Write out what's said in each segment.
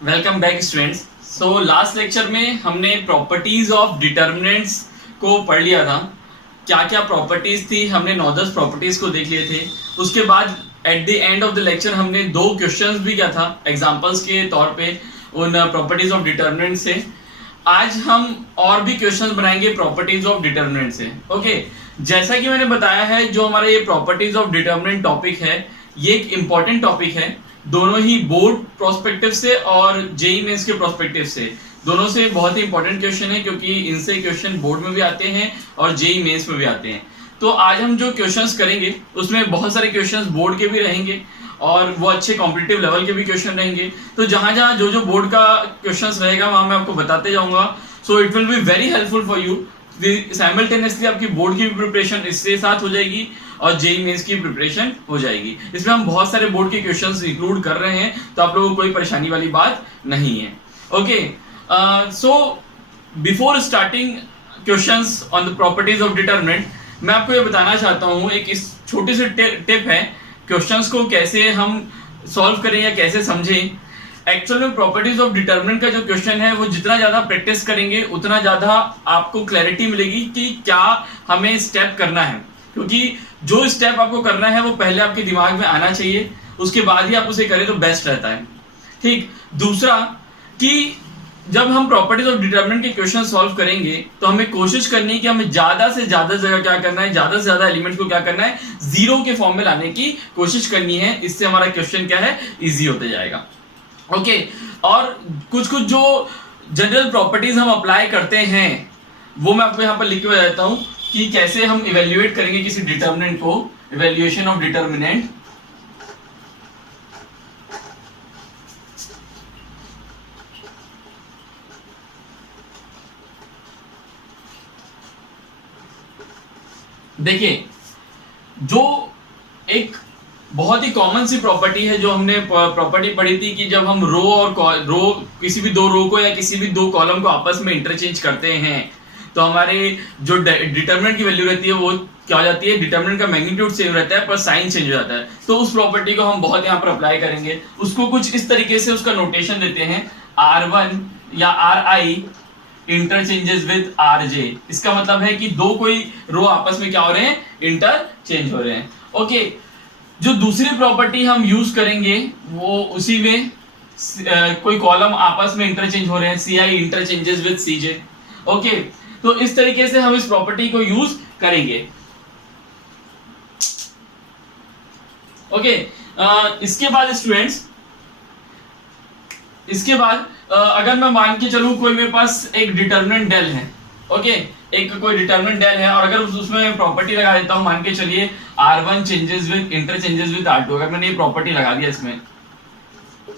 Welcome back students. So last lecture में हमने properties of determinants को पढ़ लिया था। क्या क्या प्रॉपर्टीज थी, हमने 9-10 प्रॉपर्टीज को देख लिए थे। उसके बाद at the end of the lecture हमने 2 क्वेश्चंस भी किया था एग्जांपल्स के तौर पे उन प्रॉपर्टीज ऑफ डिटर्मिनेंट से। आज हम और भी क्वेश्चंस बनाएंगे प्रॉपर्टीज ऑफ डिटर्मिनेंट से। ओके, जैसा कि मैंने बताया है, जो हमारा ये प्रॉपर्टीज ऑफ डिटर्मिनेंट टॉपिक है, ये एक इंपॉर्टेंट टॉपिक है, दोनों ही बोर्ड प्रोस्पेक्टिव से और जेई मेंस के प्रोस्पेक्टिव से। दोनों से बहुत ही इंपॉर्टेंट क्वेश्चन है, क्योंकि इनसे क्वेश्चन बोर्ड में भी आते हैं और जेई मेंस में भी आते हैं। तो आज हम जो क्वेश्चंस करेंगे उसमें बहुत सारे क्वेश्चंस बोर्ड के भी रहेंगे और वो अच्छे कॉम्पिटिटिव लेवल के भी क्वेश्चन रहेंगे। तो जहां जहां जो जो बोर्ड का क्वेश्चंस रहेगा वहां मैं आपको बताते जाऊंगा। So it will be very helpful for you. Simultaneously आपकी बोर्ड की प्रिपरेशन इसके साथ हो जाएगी और जेई मेंस की प्रिपरेशन हो जाएगी। इसमें हम बहुत सारे बोर्ड के क्वेश्चंस इंक्लूड कर रहे हैं, तो आप लोगों को कोई परेशानी वाली बात नहीं है। Okay, so before starting questions on the properties of determinant, मैं आपको ये बताना चाहता हूं, एक इस छोटी सी टिप है क्वेश्चंस को कैसे हम सॉल्व करें या कैसे समझें। एक्चुअल में प्रॉपर्टीज ऑफ डिटर्मिनेंट का जो क्वेश्चन है वो जितना ज्यादा प्रैक्टिस करेंगे उतना ज्यादा आपको क्लैरिटी मिलेगी कि क्या हमें स्टेप करना है, क्योंकि जो स्टेप आपको करना है वो पहले आपके दिमाग में आना चाहिए, उसके बाद ही आप उसे करें तो बेस्ट रहता है। ठीक। दूसरा कि जब हम प्रॉपर्टीज ऑफ डिटर्मिनेंट के क्वेश्चन सॉल्व करेंगे तो हमें कोशिश करनी है कि हमें ज्यादा से ज्यादा जगह क्या करना है, ज्यादा से ज्यादा एलिमेंट्स को क्या करना है, जीरो के फॉर्म में लाने की कोशिश करनी है। इससे हमारा क्वेश्चन क्या है, इजी होते जाएगा। ओके, और कुछ कुछ जो जनरल प्रॉपर्टीज हम अप्लाई करते हैं वो मैं आपको यहाँ पर लिख के बताता हूं कि कैसे हम इवेल्युएट करेंगे किसी डिटर्मिनेंट को। Evaluation of determinant. देखिए, जो एक बहुत ही कॉमन सी प्रॉपर्टी है, जो हमने प्रॉपर्टी पढ़ी थी कि जब हम रो किसी भी 2 रो को या किसी भी 2 कॉलम को आपस में इंटरचेंज करते हैं तो हमारे जो डिटर्मिनेंट की वैल्यू रहती है वो क्या हो जाती है, डिटर्मिनेंट का मैग्नीट्यूड सेम रहता है पर साइन चेंज हो जाता है। तो उस प्रॉपर्टी को हम बहुत यहाँ पर अप्लाई करेंगे। उसको कुछ इस तरीके से उसका नोटेशन देते हैं, R1 या Ri इंटरचेंजेस विद Rj। इसका मतलब है कि 2 कोई रो आपस में क्या हो रहे हैं, इंटरचेंज हो रहे हैं। ओके, जो दूसरी प्रॉपर्टी हम यूज करेंगे वो उसी में कोई कॉलम आपस में इंटरचेंज हो रहे हैं, Ci interchanges with Cj। Okay, तो इस तरीके से हम इस प्रॉपर्टी को यूज करेंगे। ओके, इसके बाद स्टूडेंट्स, इसके बाद अगर मैं मान के चलूं कोई मेरे पास एक डिटर्मिनेंट डेल है। ओके, एक कोई डिटर्मिनेंट डेल है और अगर उसमें प्रॉपर्टी लगा देता हूं, मान के चलिए R1 changes with interchanges with R2। अगर मैंने ये प्रॉपर्टी लगा दिया, इसमें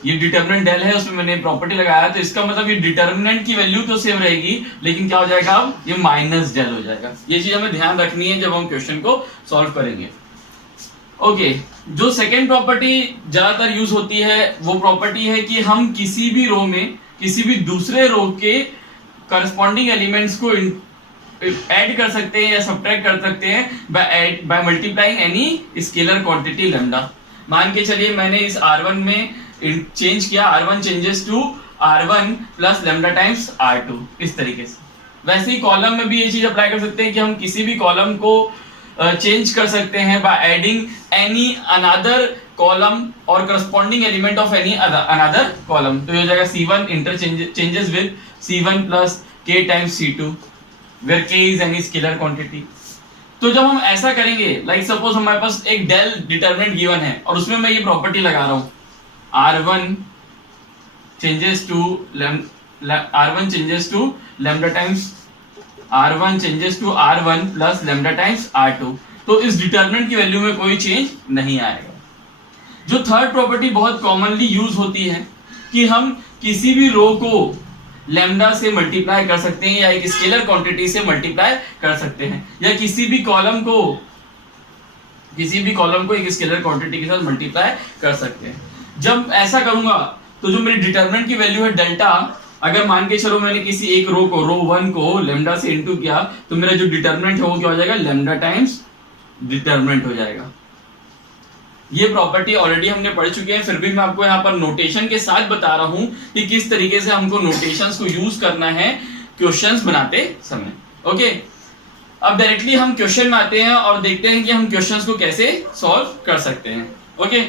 ये डिटर्मिनेंट डेल है, उसमें मैंने प्रॉपर्टी लगाया, तो इसका मतलब ये डिटर्मिनेंट की वैल्यू तो सेम रहेगी, लेकिन क्या हो जाएगा, अब ये माइनस डेल हो जाएगा। ये चीज हमें ध्यान रखनी है जब हम क्वेश्चन को सॉल्व करेंगे। ओके, जो सेकेंड प्रॉपर्टी ज्यादातर यूज होती है वो प्रॉपर्टी है कि हम किसी भी रो में किसी भी दूसरे रो के करस्पॉन्डिंग एलिमेंट्स को ऐड कर सकते हैं या सब्ट्रैक्ट कर सकते हैं by multiplying any scalar quantity lambda. मान के चलिए मैंने इस R1 में चेंज किया, R1 changes to R1 plus lambda times R2, इस तरीके से। वैसे ही कॉलम में भी ये चीज अप्लाई कर सकते हैं कि हम किसी भी कॉलम को चेंज कर सकते हैं by adding any another column और corresponding element of any another column. तो ये हो जाएगा C1 interchanges with C1 plus K times C2 where K is any scalar quantity। तो जब हम ऐसा करेंगे, लाइक सपोज हमारे पास एक डेल डिटर्मिनेंट गिवन है और उसमें मैं ये प्रॉपर्टी लगा रहा हूं, R1 changes to lambda times R1 changes to R1 plus lambda times R2। तो इस डिटर्मिनेंट की वैल्यू में कोई चेंज नहीं आएगा। जो थर्ड प्रॉपर्टी बहुत कॉमनली यूज होती है कि हम किसी भी रो को लैम्डा से मल्टीप्लाई कर सकते हैं या एक स्केलर क्वांटिटी से मल्टीप्लाई कर सकते हैं, या किसी भी कॉलम को एक स्केलर क्वांटिटी के साथ मल्टीप्लाई कर सकते हैं। जब ऐसा करूंगा तो जो मेरी डिटर्मिनेंट की वैल्यू है डेल्टा, अगर मान के चलो मैंने किसी एक रो 1 को लैम्डा से इनटू किया तो मेरा जो डिटर्मिनेंट है वो क्या हो जाएगा, लैम्डा टाइम्स डिटर्मिनेंट हो जाएगा। ये प्रॉपर्टी ऑलरेडी हमने पढ़ चुके हैं, फिर भी मैं आपको यहाँ पर नोटेशन के साथ बता रहा हूं कि किस तरीके से हमको नोटेशंस को यूज करना है क्वेश्चंस बनाते समय। ओके, अब डायरेक्टली हम क्वेश्चन में आते हैं और देखते हैं कि हम क्वेश्चंस को कैसे सॉल्व कर सकते हैं। ओके,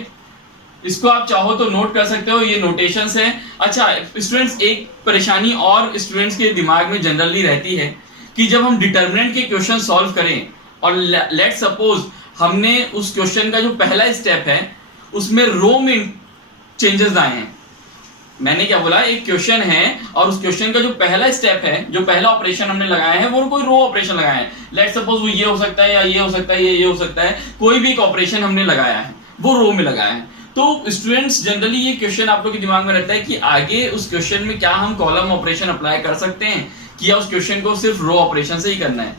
इसको आप चाहो तो नोट कर सकते हो, ये नोटेशंस है। अच्छा स्टूडेंट्स, एक परेशानी और स्टूडेंट्स के दिमाग में जनरली रहती है कि जब हम डिटर्मिनेंट के क्वेश्चन सॉल्व करें और लेट सपोज हमने उस क्वेश्चन का जो पहला स्टेप है उसमें रो में चेंजेस आए हैं। मैंने क्या बोला, एक क्वेश्चन है और उस क्वेश्चन का जो पहला स्टेप है, जो पहला ऑपरेशन हमने लगाया है वो कोई रो ऑपरेशन लगाया है। लेट सपोज वो ये हो सकता है या ये हो सकता है, ये हो सकता है, कोई भी एक ऑपरेशन हमने लगाया है वो रो में लगाया है। तो स्टूडेंट्स जनरली ये क्वेश्चन आप लोग के दिमाग में रहता है कि आगे उस क्वेश्चन में क्या हम कॉलम ऑपरेशन अप्लाई कर सकते हैं कि या उस क्वेश्चन को सिर्फ रो ऑपरेशन से ही करना है।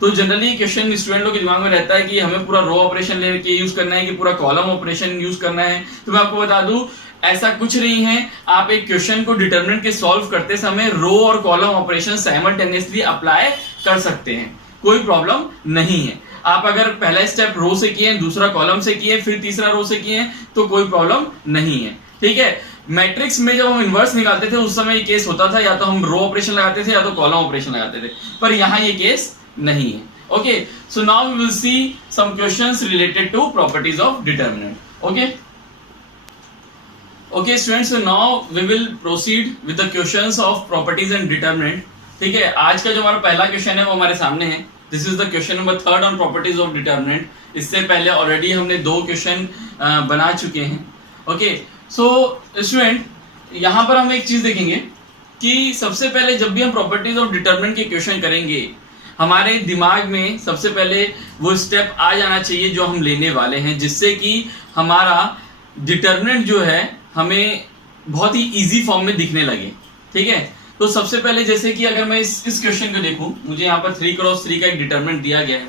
तो जनरली क्वेश्चन स्टूडेंट लोग के दिमाग में रहता है कि हमें पूरा रो ऑपरेशन लेके यूज करना है कि पूरा कॉलम ऑपरेशन यूज करना है। तो मैं आपको बता दूं ऐसा कुछ नहीं है। आप एक क्वेश्चन को डिटरमिनेंट के सॉल्व करते समय रो और कॉलम ऑपरेशन साइमल्टेनियसली अप्लाई कर सकते हैं, कोई प्रॉब्लम नहीं है। आप अगर पहला स्टेप रो से किए, दूसरा कॉलम से किए, फिर तीसरा रो से किए तो कोई प्रॉब्लम नहीं है। ठीक है, मैट्रिक्स में जब हम इनवर्स निकालते थे उस समय ये केस होता था, या तो हम रो ऑपरेशन लगाते थे या तो कॉलम ऑपरेशन लगाते थे, पर यहाँ ये केस नहीं है। Okay, so now we will see some questions related to properties of determinant. Okay students, so now we will proceed with the questions of properties and determinant. ठीक है, आज का जो हमारा पहला क्वेश्चन है वो हमारे सामने है। This is the question number 3 on properties of determinant. इससे पहले ऑलरेडी हमने 2 क्वेश्चन बना चुके हैं। ओके, सो स्टूडेंट यहाँ पर हम एक चीज देखेंगे कि सबसे पहले जब भी हम प्रॉपर्टीज ऑफ डिटरमिनेंट के क्वेश्चन करेंगे, हमारे दिमाग में सबसे पहले वो स्टेप आ जाना चाहिए जो हम लेने वाले हैं, जिससे कि हमारा डिटरमिनेंट जो है हमें बहुत ही इजी फॉर्म में दिखने लगे। ठीक है, तो सबसे पहले जैसे कि अगर मैं इस क्वेश्चन को देखूं, मुझे यहाँ पर 3x3 का एक डिटरमिनेंट दिया गया है।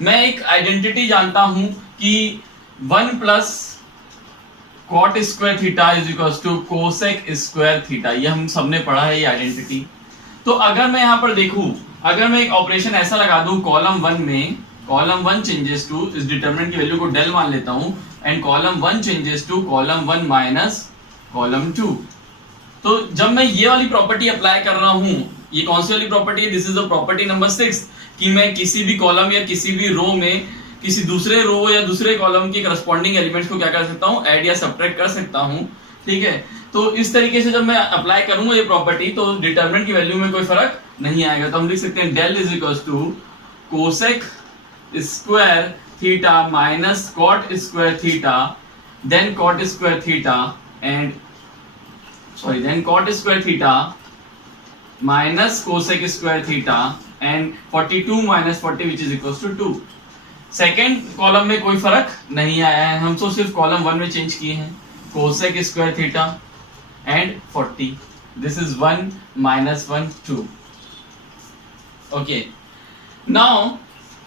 मैं एक आइडेंटिटी जानता हूं कि 1 plus cot square theta is equals to cosec square theta. ये हम सबने पढ़ा है ये आइडेंटिटी। तो अगर मैं यहाँ पर देखूं, अगर मैं एक ऑपरेशन ऐसा लगा दूं कॉलम 1 में, कॉलम 1 चेंजेस टू, इस डिटरमिनेंट की वैल्यू को डेल मान लेता हूं, and column 1 changes to column 1 minus column 2। तो जब मैं ये वाली प्रॉपर्टी अप्लाई कर रहा हूं, ये कौन सी वाली प्रॉपर्टी है? This is the property number 6 कि मैं किसी भी कॉलम या किसी भी रो में किसी दूसरे रो या दूसरे कॉलम के करस्पॉन्डिंग एलिमेंट्स को क्या कर सकता हूं, ऐड या सब्ट्रैक्ट कर सकता हूं। ठीक है, तो इस तरीके से जब मैं अप्लाई करूंगा ये प्रॉपर्टी तो डिटरमिनेंट की वैल्यू में कोई फर्क नहीं आएगा। तो हम लिख सकते हैं del is equals to cosec square theta minus cot square theta, then cot square theta and then cot square theta minus cosec square theta and 42 minus 40 which is equals to 2। Second column में कोई फर्क नहीं आया है, हम तो सिर्फ column 1 में चेंज किए हैं, cosec square theta and 40। this is 1 minus 1 2। okay, now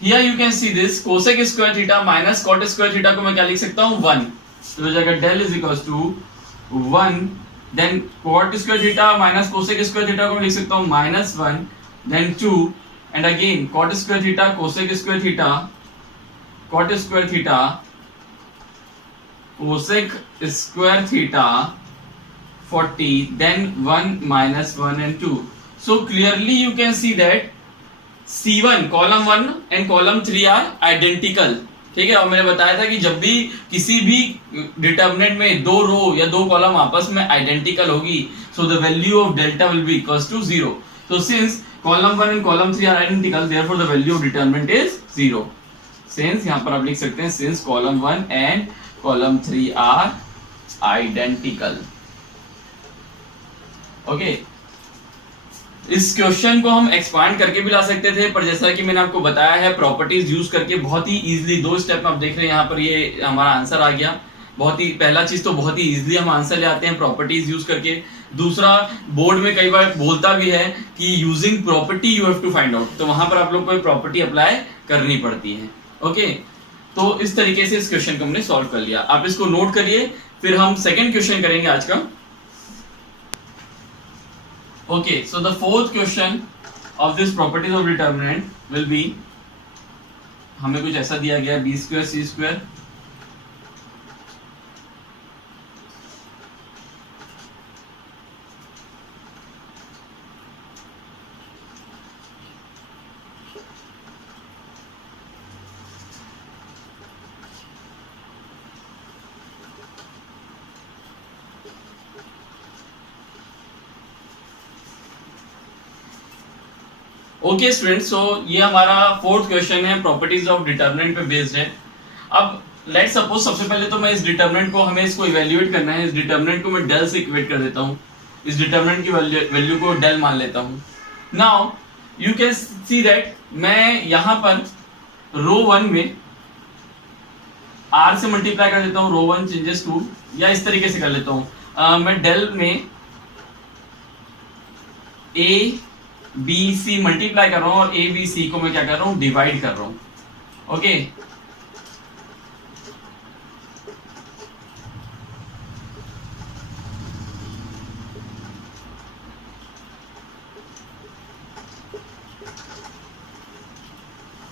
here you can see this cosec square theta minus cot square theta को मैं क्या लिख सकता हूँ 1, तो जगह del is equals to 1, then cot square theta minus cosec square theta को लिख सकता हूँ -1, then 2 and again cot square theta cosec square theta cot square theta cosec square theta 40, then 1 minus 1 and 2। so clearly you can see that C1 column 1 and column 3 are identical। ठीक है, और मैंने बताया था कि जब भी किसी भी डिटरमिनेंट में 2 रो या 2 कॉलम आपस में आइडेंटिकल होगी, so the value of delta will be equals to 0। so since column 1 and column 3 are identical, therefore the value of determinant is 0। since यहाँ पर आप लिख सकते हैं since column 1 and column 3 are identical। okay, इस question को हम expand करके भी ला सकते थे, पर जैसा कि मैंने आपको बताया है प्रॉपर्टीज यूज करके बहुत ही इजीली 2 स्टेप में आप देख रहे हैं यहाँ पर ये हमारा आंसर आ गया। बहुत ही पहला चीज तो बहुत ही इजीली हम आंसर ले आते हैं प्रॉपर्टीज यूज करके। दूसरा, बोर्ड में कई बार बोलता भी है कि using property you have to find out, तो वहां पर आप लोग को प्रॉपर्टी अप्लाई करनी पड़ती है। ओके, तो इस तरीके से इस क्वेश्चन को हमने सॉल्व कर लिया। आप इसको नोट करिए, फिर हम सेकेंड क्वेश्चन करेंगे आज का। Okay, so the fourth question of this properties of determinant will be, हमें कुछ ऐसा दिया गया b square c square okay students, so ये हमारा फोर्थ क्वेश्चन है, प्रॉपर्टीज ऑफ डिटर्मिनेंट पे बेस्ड है। अब लेट्स सपोज सबसे पहले तो मैं इस डिटर्मिनेंट को, हमें इसको इवेल्युएट करना है, इस डिटर्मिनेंट को मैं डेल से इक्वेट कर देता हूँ, इस डिटर्मिनेंट की वैल्यू को डेल मान लेता हूँ। Now you can see that मैं यहाँ पर रो 1 में r से मल्टीप्लाई कर देता हूँ, रो 1 चेंजेस टू, या इस तरीके से कर लेता हूँ, मैं डेल में a b c मल्टीप्लाई कर रहा हूँ और a b c को मैं क्या कर रहा हूँ, डिवाइड कर रहा हूँ। ओके,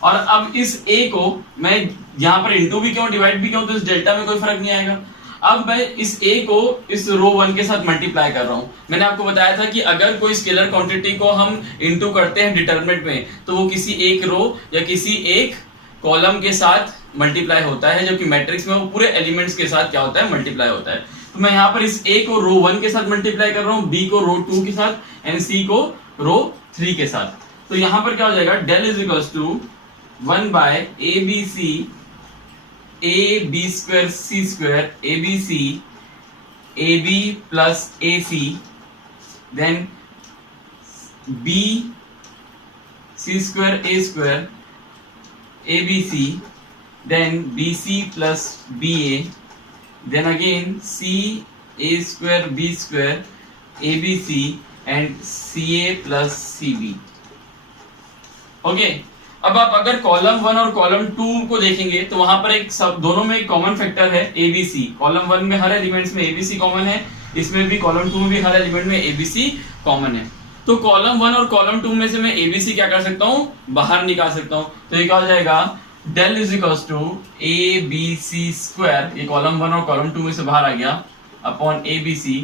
और अब इस a को मैं यहां पर इंटू भी क्यों, डिवाइड भी क्यों, तो इस डेल्टा में कोई फर्क नहीं आएगा। अब मैं इस a को इस रो 1 के साथ मल्टीप्लाई कर रहा हूं। मैंने आपको बताया था कि अगर कोई स्केलर क्वांटिटी को हम इंटू करते हैं डिटर्मिनेंट में, तो वो किसी एक रो या किसी एक कॉलम के साथ मल्टीप्लाई होता है, जो कि मैट्रिक्स में वो पूरे एलिमेंट्स के साथ क्या होता है, मल्टीप्लाई होता है। तो मैं यहाँ पर इस a को रो 1 के साथ मल्टीप्लाई कर रहा हूँ, b को रो 2 के साथ एंड c को रो 3 के साथ। तो यहाँ पर क्या हो जाएगा, del is equals to 1 by abc ab square c square abc ab plus ac then b c square a square abc then bc plus ba then again c a square b square abc and ca plus cb। Okay, अब आप अगर column 1 और column 2 को देखेंगे तो वहां पर एक सब दोनों में एक कॉमन फैक्टर है ABC। कॉलम 1 में हर एलिमेंट्स में ABC कॉमन है, इसमें भी कॉलम 2 में भी हर एलिमेंट में ABC कॉमन है। तो कॉलम 1 और कॉलम 2 में से मैं ABC क्या कर सकता हूँ, बाहर निकाल सकता हूँ। तो ये क्या हो जाएगा, del is equals to ABC square, ये कॉलम 1 और कॉलम 2 में से बाहर आ गया, अपॉन ABC।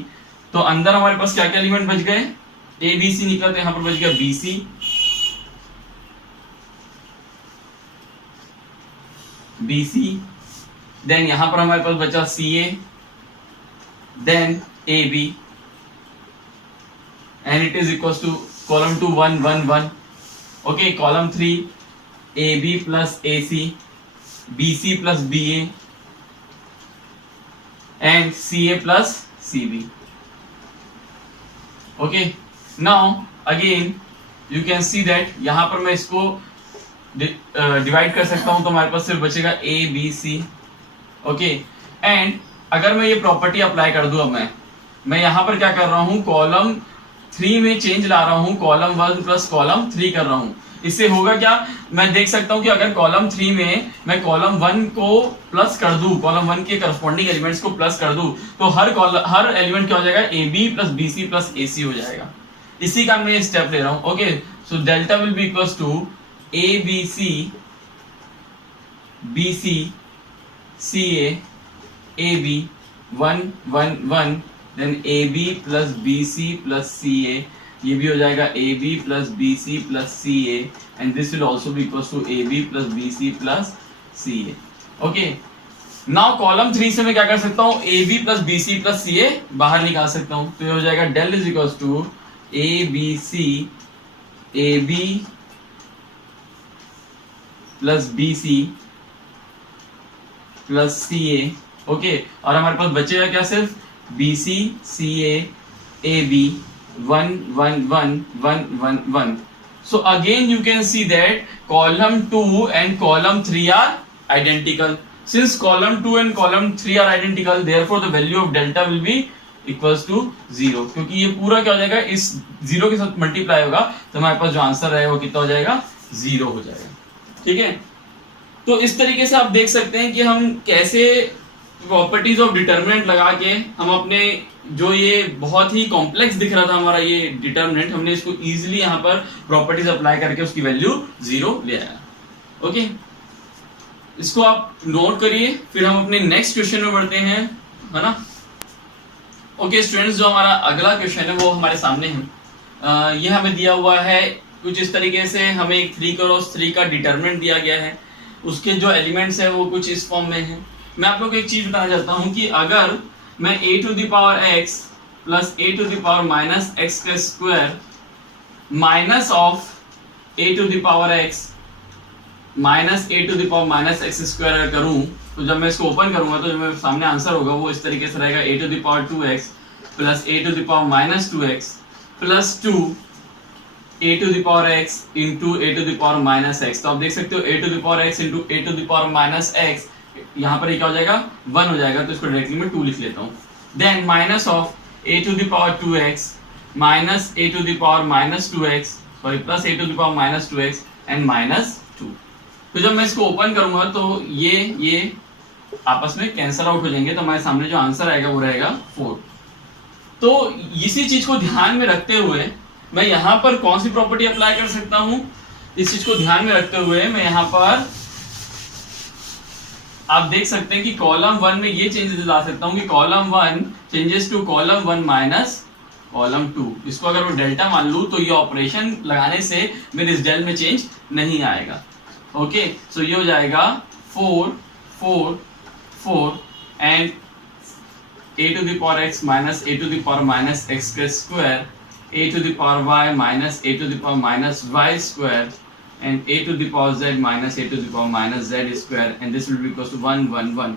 तो अंदर हमारे पास क्या क्या एलिमेंट बच गए, ABC निकला तो यहाँ पर बच गया BC, BC, देन यहां पर हमारे पास बचा CA, then AB and it is equals to column 2 1 1 1। Okay, column 3 AB plus AC, BC plus BA and CA plus CB। Okay, now again you can see that यहां पर मैं इसको divide कर सकता हूं, तो हमारे पास सिर्फ बचेगा A B C। Okay, and अगर मैं ये प्रॉपर्टी अप्लाई कर दूं, अब मैं यहां पर क्या कर रहा हूं, कॉलम 3 में चेंज ला रहा हूं, कॉलम 1 प्लस कॉलम 3 कर रहा हूं। इससे होगा क्या, मैं देख सकता हूं कि अगर कॉलम 3 में मैं कॉलम 1 को प्लस कर दूं, कॉलम 1 के करस्पॉन्डिंग एलिमेंट्स को प्लस कर दूं, तो हर एलिमेंट क्या हो जाएगा, AB plus BC plus AC हो जाएगा। इसी का मैं स्टेप ले रहा हूं। Okay, so delta will be equals to ABC BC CA AB 1 1 1 then AB plus BC plus CA, ये भी हो जाएगा AB plus BC plus CA and this will also be equals to AB plus BC plus CA। Okay, now column 3 से मैं क्या कर सकता हूँ, AB plus BC plus CA बाहर निकाल सकता हूँ। तो ये हो जाएगा del is equals to ABC AB plus BC plus CA। Okay, और हमारे पास बचेगा क्या, सिर्फ BC CA AB 1 1 1 1 1 1। So again you can see that column 2 and column 3 are identical. Since column 2 and column 3 are identical, therefore the value of delta will be equals to 0, क्योंकि ये पूरा क्या हो जाएगा, इस 0 के साथ मल्टीप्लाई होगा, तो हमारे पास जो आंसर रहेगा वो कितना हो जाएगा, 0 हो जाएगा। ठीक है, तो इस तरीके से आप देख सकते हैं कि हम कैसे प्रॉपर्टीज ऑफ डिटर्मिनेंट लगा के हम अपने, जो ये बहुत ही कॉम्प्लेक्स दिख रहा था हमारा ये डिटर्मिनेंट, हमने इसको इजीली यहाँ पर प्रॉपर्टीज अप्लाई करके उसकी वैल्यू 0 ले आया। ओके, इसको आप नोट करिए, फिर हम अपने नेक्स्ट क्वेश्चन में बढ़ते हैं, है ना। ओके स्टूडेंट्स, जो हमारा अगला क्वेश्चन है वो हमारे सामने है। ये हमें दिया हुआ है कुछ इस तरीके से, हमें एक 3 क्रॉस 3 का डिटर्मिनेंट दिया गया है, उसके जो एलिमेंट्स है वो कुछ इस फॉर्म में है। मैं आप लोग को एक चीज बताना चाहता हूं कि अगर मैं a to the power x plus a to the power minus x का square minus of a to the power x minus a to the power minus x square करूं तो जब मैं इसको ओपन करूंगा तो जो मेरे सामने आंसर होगा वो इस तरीके से रहेगा a to the power 2x plus a to the power minus 2x plus 2 a to the power x into a to the power minus x। तो आप देख सकते हो a to the power x into a to the power minus x, यहाँ पर क्या हो जाएगा 1 हो जाएगा, तो इसको डायरेक्टली मैं 2 लिख लेता हूँ। Then minus of a to the power 2x minus a to the power minus 2x sorry plus a to the power minus 2x and minus 2। तो जब मैं इसको ओपन करूंगा तो ये आपस में कैंसल आउट हो जाएंगे, तो हमारे सामने जो आंसर आएगा वो रहेगा 4। तो इसी चीज को ध्यान में रखते हुए मैं यहाँ पर कौन सी प्रॉपर्टी अप्लाई कर सकता हूँ, इस चीज को ध्यान में रखते हुए मैं यहाँ पर आप देख सकते हैं कि कॉलम 1 में ये चेंजेस ला सकता हूँ कि column 1 changes to column 1 minus column 2। इसको अगर मैं डेल्टा मान लूं तो ये ऑपरेशन लगाने से मेरे इस डेल में चेंज नहीं आएगा। ओके, सो ये हो जाएगा 4 4 4 and a to the power x minus a to the power minus x square a to the power y minus a to the power minus y square and a to the power z minus a to the power minus z square, and this will be equals to 1 1 1.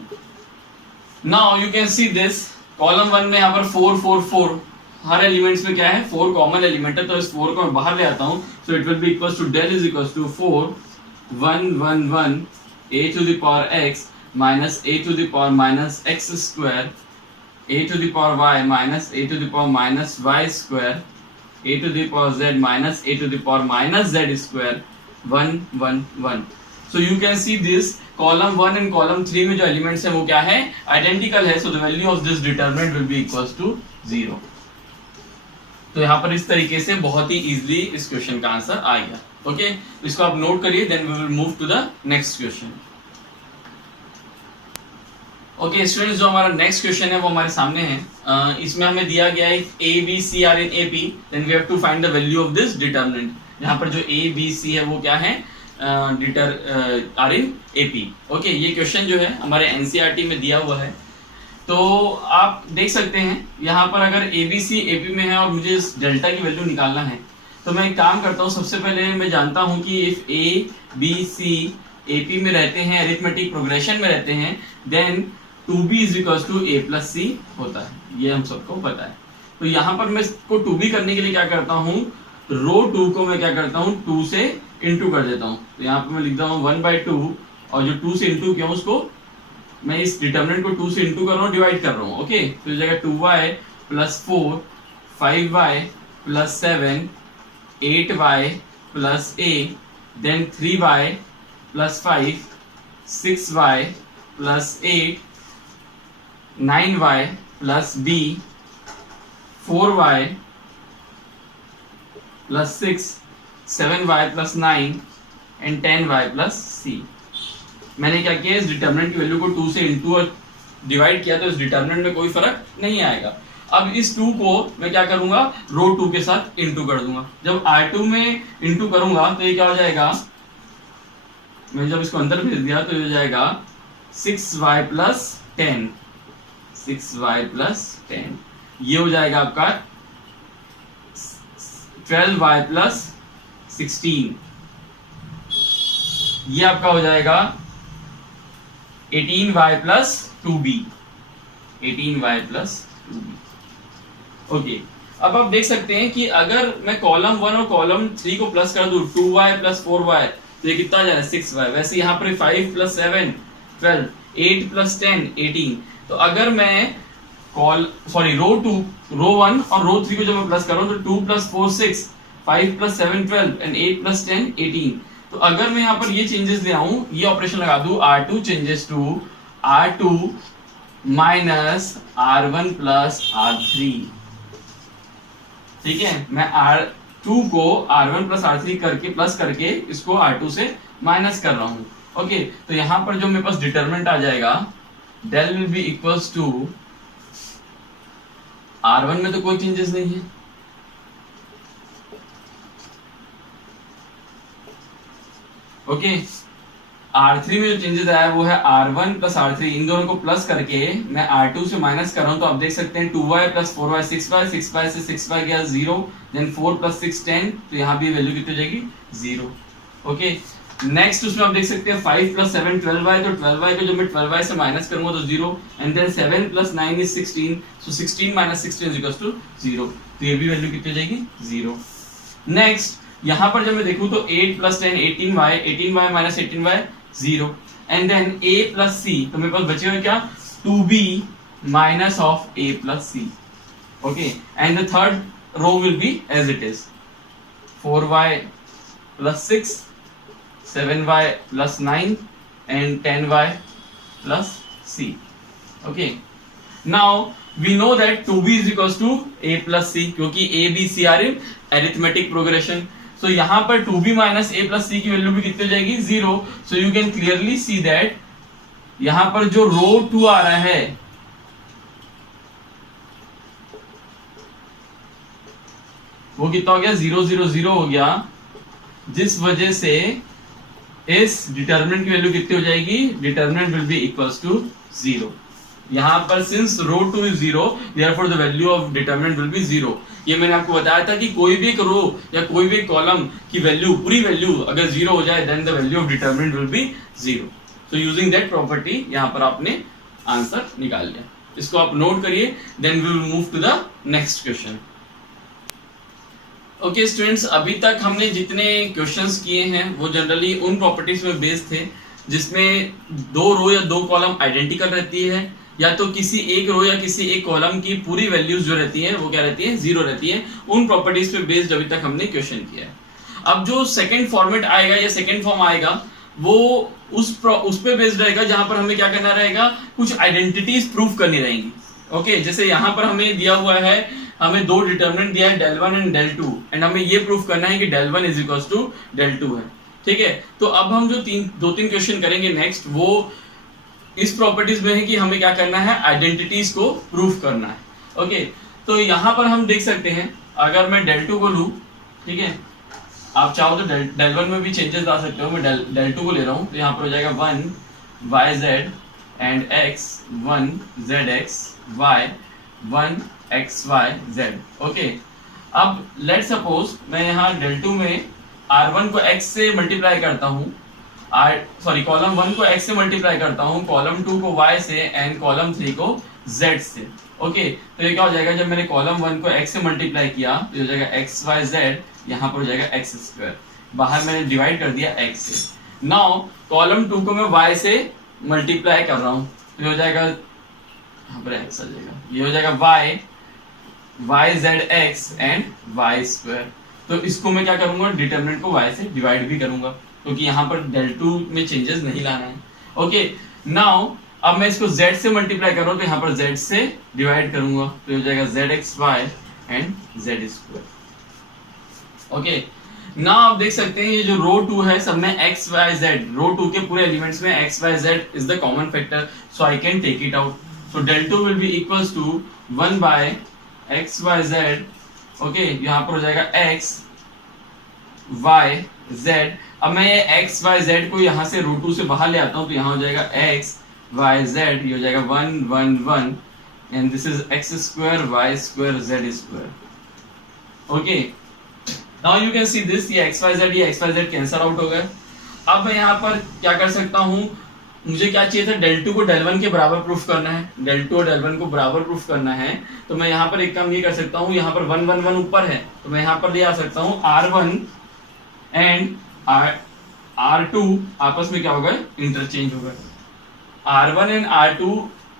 Now you can see this column 1 में यहाँ पर 4 4 4 हर elements में क्या है 4 common element है, तो इस 4 को मैं बाहर ले आता हूँ, so it will be equals to del is equals to 4 1 1 1 a to the power x minus a to the power minus x square a to the power y minus a to the power minus y square a to the power z minus a to the power minus z square 1 1 1। So you can see this column 1 and column 3 में जो elements हैं वो क्या है identical है, so the value of this determinant will be equals to 0। तो यहाँ पर इस तरीके से बहुत ही इजीली इस क्वेश्चन का आंसर आ गया। ओके, इसको आप नोट करिए, then we will move to the next question. Okay students, जो हमारा नेक्स्ट क्वेश्चन है वो हमारे सामने है। इसमें हमें दिया गया है a b c are in AP, then we have to find the value of this determinant। यहाँ पर जो a b c है वो क्या है आर इन AP। ओके, ये क्वेश्चन जो है हमारे NCERT में दिया हुआ है, तो आप देख सकते हैं यहाँ पर अगर ABC AP में है और मुझे इस डेल्टा की वैल्यू निकालना है, तो मैं एक काम करता हूँ, सबसे पहले मैं जानता हूँ कि if a b c AP में रहते हैं, अरिथमेटिक प्रोग्रेशन में रहते हैं, then 2b is equals to a plus c होता है, ये हम सबको पता है। तो यहाँ पर मैं इसको 2b करने के लिए क्या करता हूँ, रो 2 को मैं क्या करता हूँ 2 से इंटू कर देता हूँ। तो यहाँ पर मैं लिखता हूँ 1/2 और जो 2 से इंटू किया उसको मैं इस डिटर्मिनेंट को 2 से इंटू कर रहा हूँ, डिवाइड कर रहा हूँ। ओके, तो इस जगह 2y plus 4 5y plus 7 8y plus a then 3y plus 5 6y plus 8 9y plus b 4y plus 6 7y plus 9 and 10y plus c। मैंने क्या किया, इस डिटर्मिनेंट की वैल्यू को 2 से इंटू और डिवाइड किया, तो इस डिटर्मिनेंट में कोई फर्क नहीं आएगा। अब इस 2 को मैं क्या करूंगा, रो 2 के साथ इंटू कर दूंगा। जब R2 में इंटू करूंगा तो ये क्या हो जाएगा, मैं जब इसको अंदर भेज दिया तो ये हो जाएगा 6y प्लस 10 6y प्लस 10, ये हो जाएगा आपका 12y प्लस 16, ये आपका हो जाएगा 18y plus 2b 18y plus 2b। Okay, अब आप देख सकते हैं कि अगर मैं कॉलम 1 और कॉलम 3 को प्लस कर दूं 2y प्लस 4y तो ये कितना आ जाएगा 6y। वैसे यहाँ पर 5 प्लस 7 12 8 प्लस 10 18। तो अगर मैं रो 1 और रो 3 को जब मैं प्लस कर रहा हूँ तो 2 प्लस 4 6 5 प्लस 7 12 एंड 8 प्लस 10 18। तो अगर मैं यहाँ पर ये चेंजेस ले आऊं, ये ऑपरेशन लगा दूं, R2 changes to R2 minus R1 plus R3। ठीक है, मैं R2 को R1 प्लस R3 करके प्लस करके इसको R2 से माइनस कर रहा हूं। ओके, तो यहाँ पर जो मेरे पास डिटरमिनेंट आ जाएगा, del will be equals to R1 में तो कोई चेंजेस नहीं है, ओके R3 में जो चेंजेस आया वो है R1 प्लस R3, इन दोनों को प्लस करके मैं R2 से माइनस कर रहा हूं, तो आप देख सकते हैं 2y plus 4y 6y, 6y से 6y गया 0, देन 4 प्लस 6 10, तो यहाँ भी वैल्यू कितनी हो जाएगी 0। ओके, नेक्स्ट उसमें आप देख सकते हैं 5 प्लस 7 12y, तो 12y को जब मैं 12y से माइनस करूंगा तो 0, and then 7 plus 9 is 16, so 16 minus 16 is equals to 0, तो ये भी वैल्यू कितनी हो जाएगी 0। नेक्स्ट यहाँ पर जब मैं देखूं तो 8 plus 10 18y minus 18y 0, and then a plus c, तो मेरे पास बचे हुए क्या 2b minus of a plus c। Okay, and the third row will be as it is 4y plus 6 7y plus 9 and 10y plus c। Okay, now we know that 2b is equals to a plus c, क्योंकि a b c are in arithmetic progression, so यहाँ पर 2b minus a plus c की value भी कितनी हो जाएगी 0, so you can clearly see that यहाँ पर जो रो 2 आ रहा है वो कितना हो गया 0 0 0 हो गया, जिस वजह से इस डिटर्मिनेंट की वैल्यू कितनी हो जाएगी, determinant will be equals to 0। यहाँ पर since row 2 is 0, therefore the value of determinant will be 0। ये मैंने आपको बताया था कि कोई भी एक रो या कोई भी कॉलम की वैल्यू, पूरी वैल्यू अगर 0 हो जाए then the value of determinant will be 0। So using that property यहाँ पर आपने आंसर निकाल लिया। इसको आप नोट करिए, then we will move to the next question. Okay students, अभी तक हमने जितने क्वेश्चंस किए हैं वो जनरली उन प्रॉपर्टीज में बेस्ड थे जिसमें दो रो या दो कॉलम आइडेंटिकल रहती है, या तो किसी एक रो या किसी एक कॉलम की पूरी वैल्यूज जो रहती है वो क्या रहती है 0 रहती है। उन प्रॉपर्टीज पे बेस्ड अभी तक हमने क्वेश्चन किया है। अब जो सेकंड फॉर्मेट आएगा या सेकंड फॉर्म आएगा वो उस पे बेस्ड रहेगा जहां पर हमें क्या करना रहेगा, कुछ आइडेंटिटीज प्रूफ करनी रहेंगी। ओके, जैसे यहाँ पर हमें दिया हुआ है, हमें दो डिटर्मिनेंट दिया है del 1 एंड del 2, एंड हमें ये प्रूफ करना है कि del 1 is equals to del 2 है। ठीक है, तो अब हम जो दो तीन क्वेश्चन करेंगे नेक्स्ट, वो इस प्रॉपर्टीज में है कि हमें क्या करना है, आइडेंटिटीज को प्रूफ करना है। ओके, तो यहाँ पर हम देख सकते हैं, अगर मैं del 2 को लूं, ठीक है, आप चाहो तो del 1 में भी चेंजेस ला सकते हो, मैं del 2 को ले रहा हूं, तो यहाँ पर हो जाएगा 1 yz and x 1 zx y 1 xyz। Okay, अब लेट सपोज मैं यहाँ del 2 में r1 को x से मल्टीप्लाई करता हूँ, कॉलम 1 को x से मल्टीप्लाई करता हूँ, कॉलम 2 को y से एंड कॉलम 3 को z से। ओके, तो ये क्या हो जाएगा, जब मैंने कॉलम 1 को x से मल्टीप्लाई किया तो हो जाएगा x y z, यहाँ पर हो जाएगा x स्क्वायर, बाहर मैंने डिवाइड कर दिया x से। नाउ कॉलम 2 को मैं y से मल्टीप्लाई कर रहा हूँ, तो हो जाएगा, यहाँ पर x आ जाएगा, ये हो जाएगा y z x and y square. तो इसको मैं क्या करूंगा, डिटरमिनेंट को y से डिवाइड भी करूंगा, क्योंकि यहाँ पर del 2 में चेंजेस नहीं लाना है। ओके, नाउ अब मैं इसको z से मल्टीप्लाई कर रहा हूँ, तो यहाँ पर z से डिवाइड करूंगा, तो हो जाएगा zxy and z square. Okay, now आप देख सकते हैं ये जो रो 2 है सब में x y z, रो 2 के पूरे एलिमेंट्स में x y z is the common factor, so I can take it out. So del 2 will be equals to 1 by x y z। Okay, यहाँ पर हो जाएगा x y z। अब मैं ये x y z को यहाँ से रो 2 से बाहर ले आता हूँ, तो यहाँ हो जाएगा x y z, ये हो जाएगा 1 1 1 and this is x square y square z square. Okay, now you can see this, ये x y z cancel out हो गए। अब मैं यहाँ पर क्या कर सकता हूँ, मुझे क्या चाहिए था, del 2 को del 1 के बराबर प्रूफ करना है, del 2 और del 1 को बराबर प्रूफ करना है, तो मैं यहाँ पर एक काम ये कर सकता हूँ, यहाँ पर 1 1 1 ऊपर है, तो मैं यहाँ पर ले आ सकता हूँ r1 एंड r2 आपस में क्या हो गए, इंटरचेंज हो गए। r1 एंड r2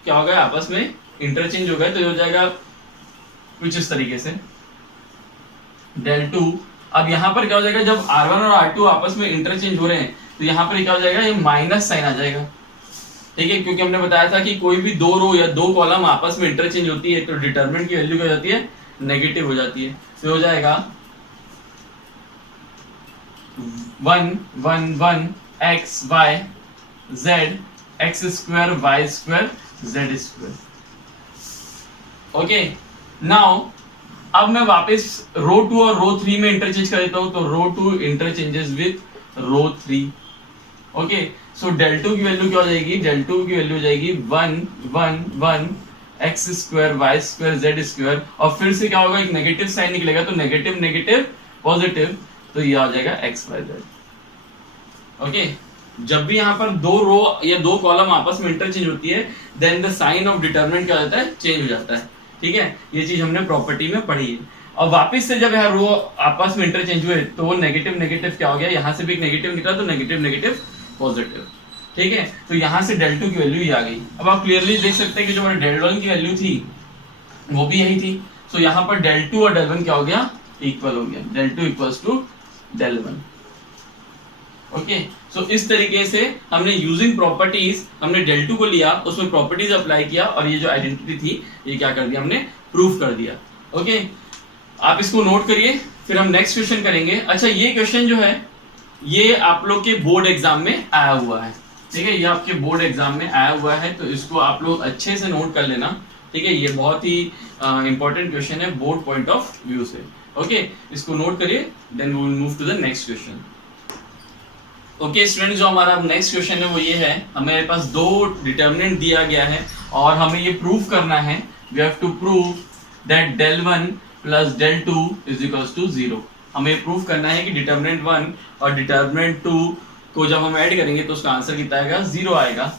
क्या हो गए, आपस में इंटरचेंज हो गए, तो ये हो जाएगा कुछ इस तरीके से del 2। अब यहाँ पर क्या हो जाएगा, जब r1 और r2 आपस में इंटरचेंज हो रहे हैं, तो यहाँ पर क्या हो जाएगा, ये माइनस साइन आ जाएगा। ठीक है, क्योंकि हमने बताया था कि कोई भी दो रो या दो कॉलम आपस में इंटरचेंज होती है तो डिटरमिनेंट की वैल्यू क्या हो जाती है, नेगेटिव हो जाती है। तो हो जाएगा 1 1 1 x y z x square y square z square. Okay, now अब मैं वापस रो 2 और रो 3 में इंटरचेंज कर देता हूं, तो row 2 interchanges with row 3। Okay, so del two की वैल्यू क्या हो जाएगी, डेल टू की वैल्यू हो जाएगी 1 1 1 x square y square z square, और फिर से क्या होगा, एक नेगेटिव साइन निकलेगा, तो नेगेटिव नेगेटिव पॉजिटिव, तो ये आ जाएगा एक्स वाई जेड। ओके, जब भी यहाँ पर दो रो या दो कॉलम आपस में इंटरचेंज होती है, then the sign of determinant क्या हो जाता है, चेंज हो जाता है। ठीक है, ये चीज हमने प्रॉपर्टी में पढ़ी है। और वापस से जब यहाँ रो आपस में इंटरचेंज हुए तो वो नेगेटिव नेगेटिव क्या हो गया, यहाँ से भी एक नेगेटिव निकला, तो नेगेटिव नेगेटिव पॉजिटिव। ठीक है, तो यहाँ से डेल टू की वैल्यू ही आ गई। अब आप क्लियरली देख सकते हैं कि जो हमारे डेल वन की वैल्यू थी वो भी यही थी। तो यहाँ पर डेल टू और डेल वन क्या हो गया, इक्वल हो गया, del two equals to del one. Okay, so इस तरीके से हमने यूजिंग प्रॉपर्टीज, हमने डेल टू को लिया, उसमें प्रॉपर्टीज अप्लाई किया, और ये जो आइडेंटिटी थी ये क्या कर दिया, हमने प्रूफ कर दिया। ओके, आप इसको नोट करिए, फिर हम नेक्स्ट क्वेश्चन करेंगे। अच्छा, ये क्वेश्चन जो है ये आप लोग के बोर्ड एग्जाम में आया हुआ है। ठीक है, ये आपके बोर्ड एग्जाम में आया हुआ है, तो इसको आप लोग अच्छे से नोट कर लेना। ठीक है, ये बहुत ही इंपॉर्टेंट क्वेश्चन है बोर्ड पॉइंट ऑफ व्यू से। ओके, इसको नोट करिए, then we will move to the next question. Okay student, जो हमारा नेक्स्ट क्वेश्चन है वो ये है, हमारे पास दो डिटर्मिनेंट दिया गया है और हमें ये प्रूव करना है, we have to prove that del 1 plus del 2 is equals to 0। हमें प्रूव करना है कि डिटर्मिनेंट 1 और डिटर्मिनेंट 2 को जब हम ऐड करेंगे तो उसका आंसर कितना आएगा, 0 आएगा।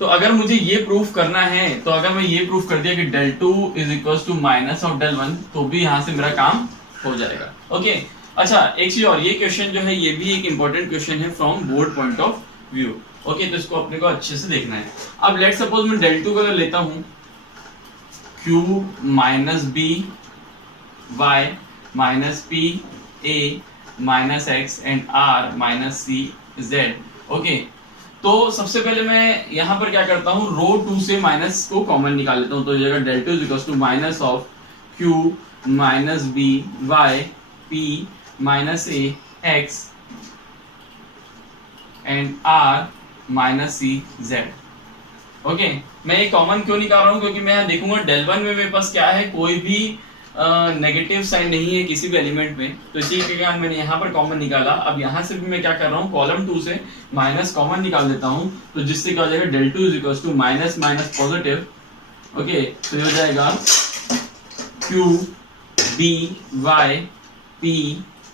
तो अगर मुझे ये प्रूफ करना है, तो अगर मैं ये प्रूफ कर दिया कि del 2 is equals to minus of del 1, तो भी यहाँ से मेरा काम हो जाएगा। ओके, अच्छा एक चीज और, ये क्वेश्चन जो है ये भी एक इंपॉर्टेंट क्वेश्चन है from board point of view. Okay, तो इसको अपने को अच्छे से देखना है। अब लेट सपोज मैं del 2 को अगर लेता हूं, q minus b y minus p a minus x and r minus c z. Okay, तो सबसे पहले मैं यहाँ पर क्या करता हूँ, रो 2 से माइनस को कॉमन निकाल लेता हूँ, तो ये del 2 is equal to minus of q minus b y p minus a x and r minus c z. Okay, मैं ये कॉमन क्यों निकाल रहा हूँ, क्योंकि मैं यहाँ देखूंगा del 1 में मेरे पास क्या है, कोई भी नेगेटिव साइन नहीं है किसी भी एलिमेंट में, तो इसी के कारण मैंने यहाँ पर कॉमन निकाला। अब यहाँ से भी मैं क्या कर रहा हूँ, कॉलम 2 से माइनस कॉमन निकाल देता हूँ, तो जिससे क्या हो जाएगा, del 2 is equal to minus minus positive. Okay, तो ये हो जाएगा q b y p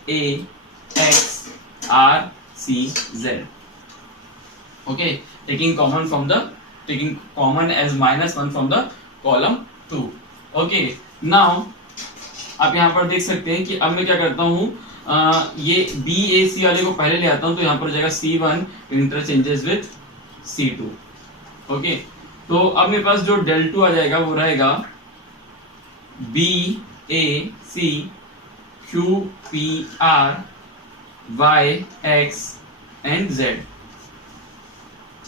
a x r c z। Okay, taking common as -1 from the column 2। Okay, now आप यहाँ पर देख सकते हैं कि अब मैं क्या करता हूँ, ये बी ए सी वाले को पहले ले आता हूँ, तो यहाँ पर हो जाएगा C1 interchanges with C2। Okay, तो अब मेरे पास जो del 2 आ जाएगा वो रहेगा b a c q p r y x and z.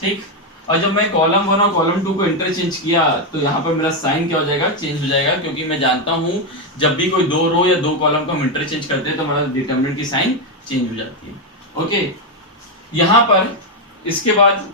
ठीक, और जब मैं कॉलम 1 और कॉलम 2 को इंटरचेंज किया तो यहाँ पर मेरा साइन क्या हो जाएगा, चेंज हो जाएगा, क्योंकि मैं जानता हूँ जब भी कोई दो रो या दो कॉलम को हम इंटरचेंज करते हैं तो हमारा डिटरमिनेंट की साइन चेंज हो जाती है। ओके, यहाँ पर इसके बाद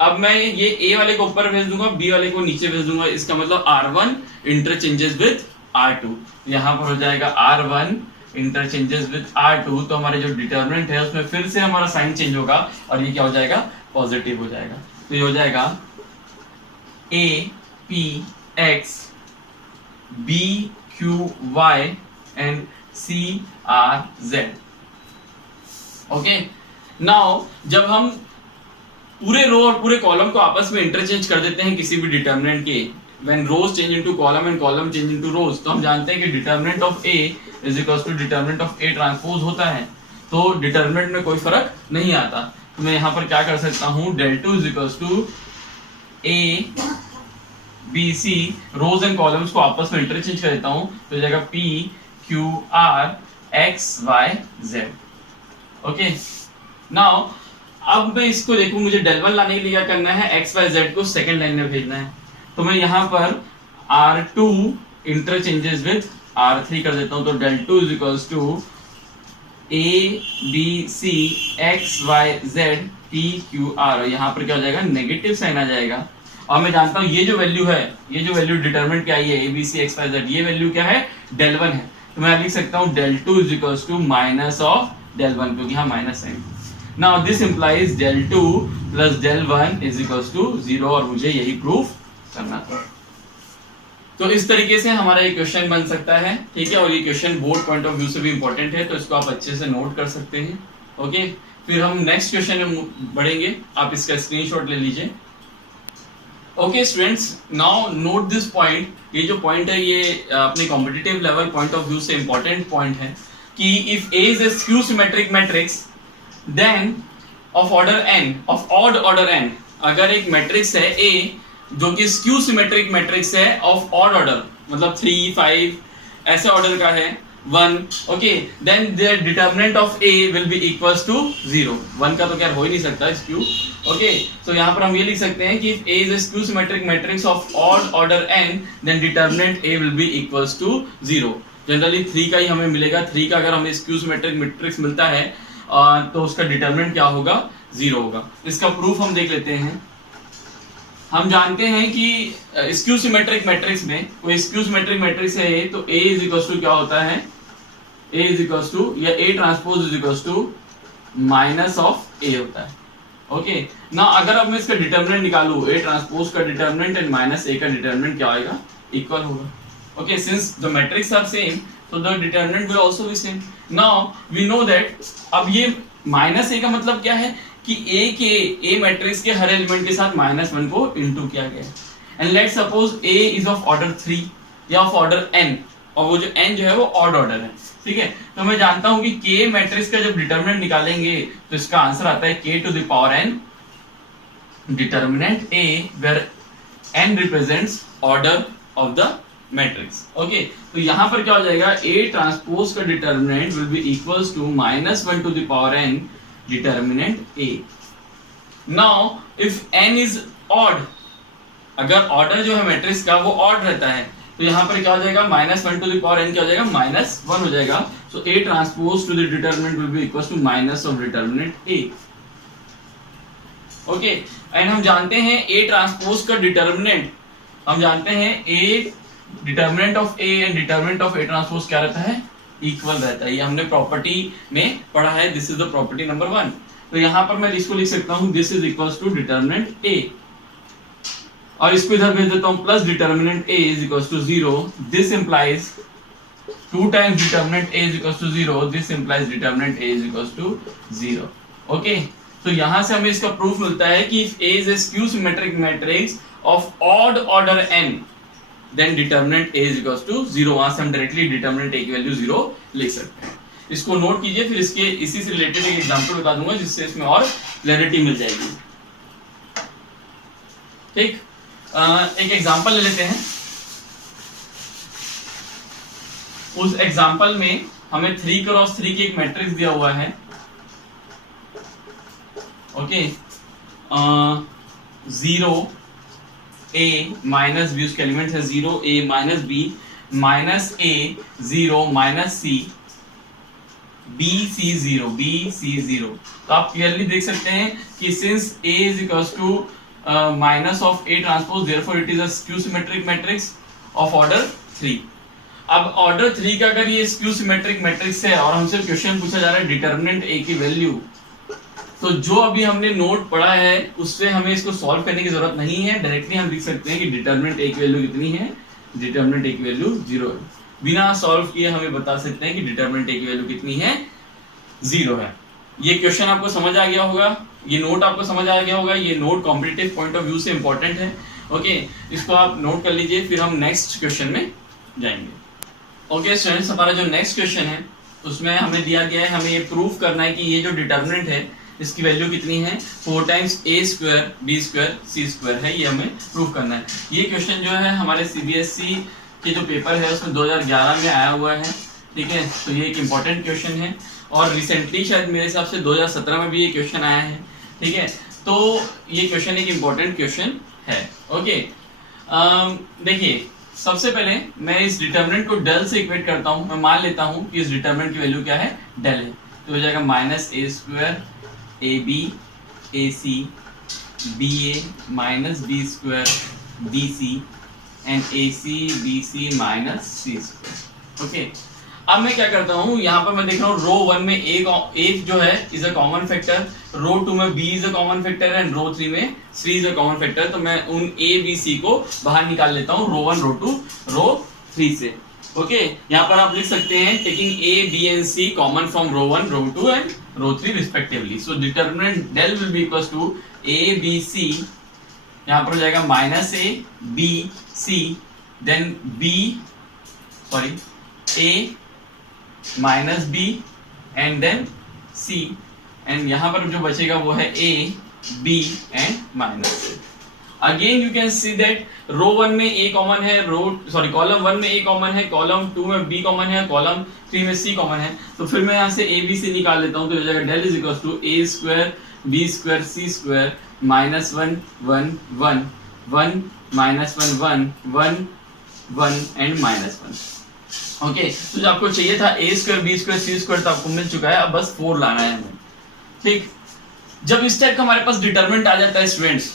अब मैं ये ए वाले को ऊपर भेज दूंगा, बी वाले को नीचे भेज दूंगा, इसका मतलब R1 इंटरचेंजेस विथ R2। यहाँ पर हो जाएगा R1 इंटरचेंजेस विथ R2, तो हमारे जो डिटरमिनेंट है उसमें फिर से हमारा साइन चेंज होगा और ये क्या हो जाएगा, पॉजिटिव हो जाएगा। तो ये हो जाएगा A P X B Q Y and C R Z। Okay, now जब हम पूरे रो और पूरे कॉलम को आपस में इंटरचेंज कर देते हैं किसी भी डिटरमिनेंट के, when rows change into column and column change into rows, तो हम जानते हैं कि determinant of A is equals to determinant of A transpose होता है, तो डिटरमिनेंट में कोई फर्क नहीं आता। तो मैं यहाँ पर क्या कर सकता हूँ, del 2 is equals to A B C rows and columns को आपस में इंटरचेंज कर देता हूँ, तो जाएगा P Q R X Y Z। Okay, now अब मैं इसको देखूं, मुझे del 1 लाने के लिए क्या करना है, X Y Z को सेकंड लाइन में भेजना है, तो मैं यहाँ पर R2 इंटरचेंजेस विथ R3 कर देता हूँ, तो del 2 is equals to A B C X Y Z P Q R, और यहाँ पर क्या हो जाएगा, नेगेटिव साइन आ जाएगा। और मैं जानता हूँ ये जो वैल्यू है, ये जो वैल्यू डिटरमिनेंट क्या है, A B C X Y Z, ये वैल्यू क्या है, del 1 है, तो मैं लिख सकता हूँ del 2 is equals to minus of del 1, क्योंकि यहाँ minus sign. Now this implies del 2 plus del 1 is equals to 0 और मुझे यही प्रूफ करना था। तो इस तरीके से हमारा ये क्वेश्चन बन सकता है, ठीक है। और ये question board point of view से भी इंपॉर्टेंट है, तो इसको आप अच्छे से नोट कर सकते हैं। ओके, फिर हम नेक्स्ट क्वेश्चन में बढ़ेंगे, आप इसका स्क्रीनशॉट ले लीजिए। Okay students, now note this point. ये जो पॉइंट है ये अपने competitive level point of view से इंपॉर्टेंट पॉइंट है कि if A is a skew symmetric matrix then of order n, of odd order n, अगर एक मैट्रिक्स है A जो कि स्क्यू सिमेट्रिक मैट्रिक्स है ऑफ ऑड ऑर्डर, मतलब 3, 5 ऐसे ऑर्डर का है, 1, okay, then the determinant of A will be equals to 0। 1 का तो क्या हो ही नहीं सकता स्क्यू, ओके। तो यहाँ पर हम ये लिख सकते हैं कि if A is a skew symmetric matrix of odd order n then determinant A will be equals to 0। Generally 3 का ही हमें मिलेगा। 3 का अगर हमें स्क्यू सिमेट्रिक मैट्रिक्स मिलता है तो उसका डिटरमिनेंट क्या होगा, 0 होगा। इसका प्रूफ हम देख लेते हैं। हम जानते हैं कि स्क्यू सिमेट्रिक मैट्रिक्स में कोई स्क्यू सिमेट्रिक मैट्रिक्स है तो A इज इक्वल्स टू क्या होता है, A इज इक्वल्स टू या A transpose is equals to minus of A होता है। ओके ना, अगर अब मैं इसका डिटरमिनेंट निकालूं, A ट्रांसपोज का डिटरमिनेंट एंड माइनस A का डिटरमिनेंट क्या आएगा, इक्वल होगा। Okay, since the matrix are same so the determinant will also be same. Now we know that अब ये माइनस A का मतलब क्या है कि A मैट्रिक्स के हर एलिमेंट के साथ -1 को इनटू किया गया है। And let's suppose A is of order 3 या ऑफ ऑर्डर n, और वो जो n जो है वो ऑड ऑर्डर है, ठीक है। तो मैं जानता हूं कि K मैट्रिक्स का जब डिटरमिनेंट निकालेंगे तो इसका आंसर आता है K to the power n determinant A where n represents order of the matrix. Okay, तो यहां पर क्या हो जाएगा, A ट्रांसपोज का determinant will be equals to -1 to the power n determinant A। Now if n is odd, अगर order जो है मैट्रिक्स का वो ऑड रहता है तो यहां पर क्या हो जाएगा, -1 टू द पावर n क्या हो जाएगा, -1 हो जाएगा। So A transpose to the determinant will be equals to minus of determinant A। Okay, and हम जानते हैं A ट्रांसपोज का डिटरमिनेंट, हम जानते हैं A determinant of A and determinant of A transpose क्या रहता है, इक्वल रहता है। ये हमने प्रॉपर्टी में पढ़ा है, this is the property number 1। तो यहां पर मैं इसको लिख सकता हूं this is equals to determinant A, और इसको इधर भेज देता हूं plus determinant A is equals to 0। This implies 2 times determinant A is equals to 0, this implies determinant A is equals to 0। Okay, तो यहां से हमें इसका प्रूफ मिलता है कि if A is a skew symmetric matrix of odd order n then determinant A is equals to 0। वहां से हम डायरेक्टली डिटरमिनेंट A की वैल्यू 0 लिख सकते हैं। इसको नोट कीजिए, फिर इसके इसी से रिलेटेड एक एग्जांपल बता दूंगा जिससे इसमें और क्लैरिटी मिल जाएगी। ठीक, एक एग्जांपल ले लेते हैं। उस एग्जांपल में हमें 3 क्रॉस 3 की एक मैट्रिक्स दिया हुआ है। ओके, 0 A माइनस बी, उसके एलिमेंट है 0 A minus b minus A 0 minus C B C 0 B C 0। तो आप क्लियरली देख सकते हैं कि since A is equals to minus of A transpose therefore it is a skew symmetric matrix of order 3। अब order 3 का अगर ये स्क्यू सिमेट्रिक मैट्रिक्स है और हमसे क्वेश्चन पूछा जा रहा है डिटरमिनेंट A की वैल्यू, तो जो अभी हमने नोट पढ़ा है उससे हमें इसको सॉल्व करने की जरूरत नहीं है। डायरेक्टली हम लिख सकते हैं कि डिटरमिनेंट A की वैल्यू कितनी है, डिटरमिनेंट A की वैल्यू 0 है। बिना सॉल्व किए हमें बता सकते हैं कि डिटरमिनेंट A की वैल्यू कितनी है, 0 है। ये क्वेश्चन आपको समझ आ गया होगा, ये नोट आपको समझ आ गया होगा। ये note competitive point of view से इंपॉर्टेंट है। ओके, इसको आप नोट कर लीजिए, फिर हम नेक्स्ट क्वेश्चन में जाएंगे। ओके स्टूडेंट्स, हमारा जो नेक्स्ट क्वेश्चन है उसमें हमें दिया गया है, हमें ये प्रूफ करना है कि ये जो डिटरमिनेंट है इसकी वैल्यू कितनी है, 4 times A square B square C square है, ये हमें प्रूफ करना है। ये क्वेश्चन जो है हमारे CBSE के जो पेपर है उसमें 2011 में आया हुआ है, ठीक है। तो ये एक इम्पॉर्टेंट क्वेश्चन है और रिसेंटली शायद मेरे हिसाब से 2017 में भी ये क्वेश्चन आया है, ठीक है। तो ये क्वेश्चन एक इम्पॉर्टेंट क्वेश्चन है। ओके, देखिए सबसे पहले मैं इस डिटरमिनेंट को डेल से इक्वेट करता हूँ। मैं मान लेता हूँ कि इस डिटरमिनेंट की वैल्यू क्या है, डेल है। तो हो जाएगा minus A square AB AC BA minus B square BC and AC BC minus C square. Okay, अब मैं क्या करता हूँ, यहाँ पर मैं देख रहा हूँ रो 1 में a जो है is a common factor, row 2 में b is a common factor and row 3 में c is a common factor. तो मैं उन a b c को बाहर निकाल लेता हूँ रो 1 रो 2 रो 3 से। ओके, यहाँ पर आप लिख सकते हैं taking a b and c common from row 1 row 2 and row 3 respectively. So determinant del will be equals to a b c, यहाँ पर हो जाएगा minus a b c then a minus b and then c, and यहाँ पर जो बचेगा वो है a b and minus c। Again you can see that row 1 में a कॉमन है, कॉलम 1 में a कॉमन है, कॉलम 2 में b कॉमन है, कॉलम 3 में c कॉमन है। तो फिर मैं यहाँ से a b c निकाल लेता हूँ, तो हो जाएगा del is equal to a square b square c square minus 1 1 1 1 minus 1 1 1 1 and minus 1। Okay, तो जो आपको चाहिए था a square b square c square तो आपको मिल चुका है, अब बस 4 लाना है हमें। ठीक, जब इस टाइप का हमारे पास डिटरमिनेंट आ जाता है स्टूडेंट्स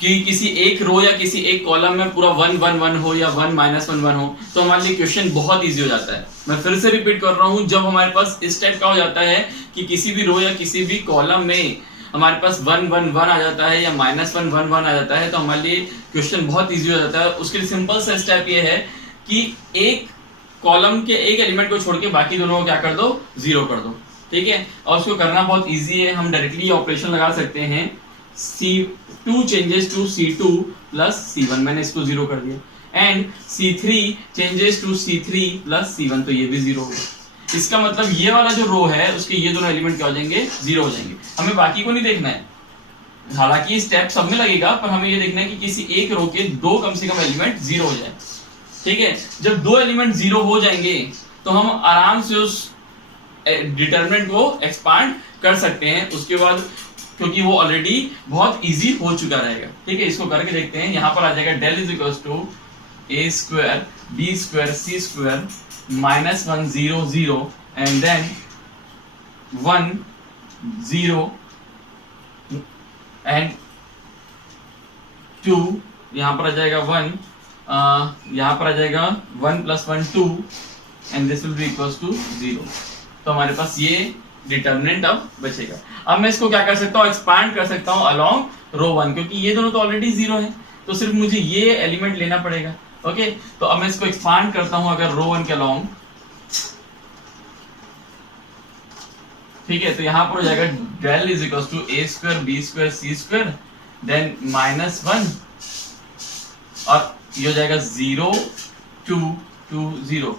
कि किसी एक रो या किसी एक कॉलम में पूरा 1 1 1 हो या 1 माइनस 1 1 हो, तो हमारे लिए क्वेश्चन बहुत इजी हो जाता है। मैं फिर से रिपीट कर रहा हूँ, जब हमारे पास इस टाइप का हो जाता है कि किसी भी रो या किसी भी कॉलम में हमारे पास 1 1 1 आ जाता है या माइनस 1 1 1 आ जाता है, तो हमारे लिए क्वेश्चन बहुत इजी हो जाता है। उसके लिए सिंपल सा स्टेप ये है कि एक कॉलम के एक एलिमेंट को छोड़ के बाकी दोनों को क्या कर दो, 0 कर दो। ठीक है, और उसको करना बहुत इजी है, हम डायरेक्टली ऑपरेशन लगा सकते हैं C2 changes to C2 plus C1, मैंने इसको 0 कर दिया, and C3 changes to C3 plus C1, तो ये भी 0 होगा। इसका मतलब ये वाला जो रो है उसके ये दोनों एलिमेंट क्या हो जाएंगे, 0 हो जाएंगे। हमें बाकी को नहीं देखना है, हालांकि स्टेप सब में लगेगा, पर हमें ये देखना है कि किसी एक रो के दो कम से कम एलिमेंट 0 हो जाए। ठीक है, जब दो एलिमेंट 0 हो जाएंगे तो हम आराम से उस डिटरमिनेंट को एक्सपांड कर सकते हैं उसके बाद, क्योंकि वो ऑलरेडी बहुत इजी हो चुका रहेगा। ठीक है, इसको करके देखते हैं। यहाँ पर आ जाएगा del is equal to a square b square c square minus 1 0 0 and then 1 0 and 2, यहाँ पर आ जाएगा 1, यहाँ पर आ जाएगा 1 plus 1 2 and this will be equals to 0। तो हमारे पास ये डिटर्मिनेंट अब बचेगा। अब मैं इसको क्या कर सकता हूँ, एक्सपांड कर सकता हूँ अलोंग रो 1, क्योंकि ये दोनों तो ऑलरेडी 0 है, तो सिर्फ मुझे ये एलिमेंट लेना पड़ेगा। ओके, तो अब मैं इसको एक्सपांड करता हूँ अगर रो 1 के अलोंग। ठीक है, तो यहाँ पर हो जाएगा del is equal to a square b square c square then minus 1 और ये हो जाएगा 0 2 2 0।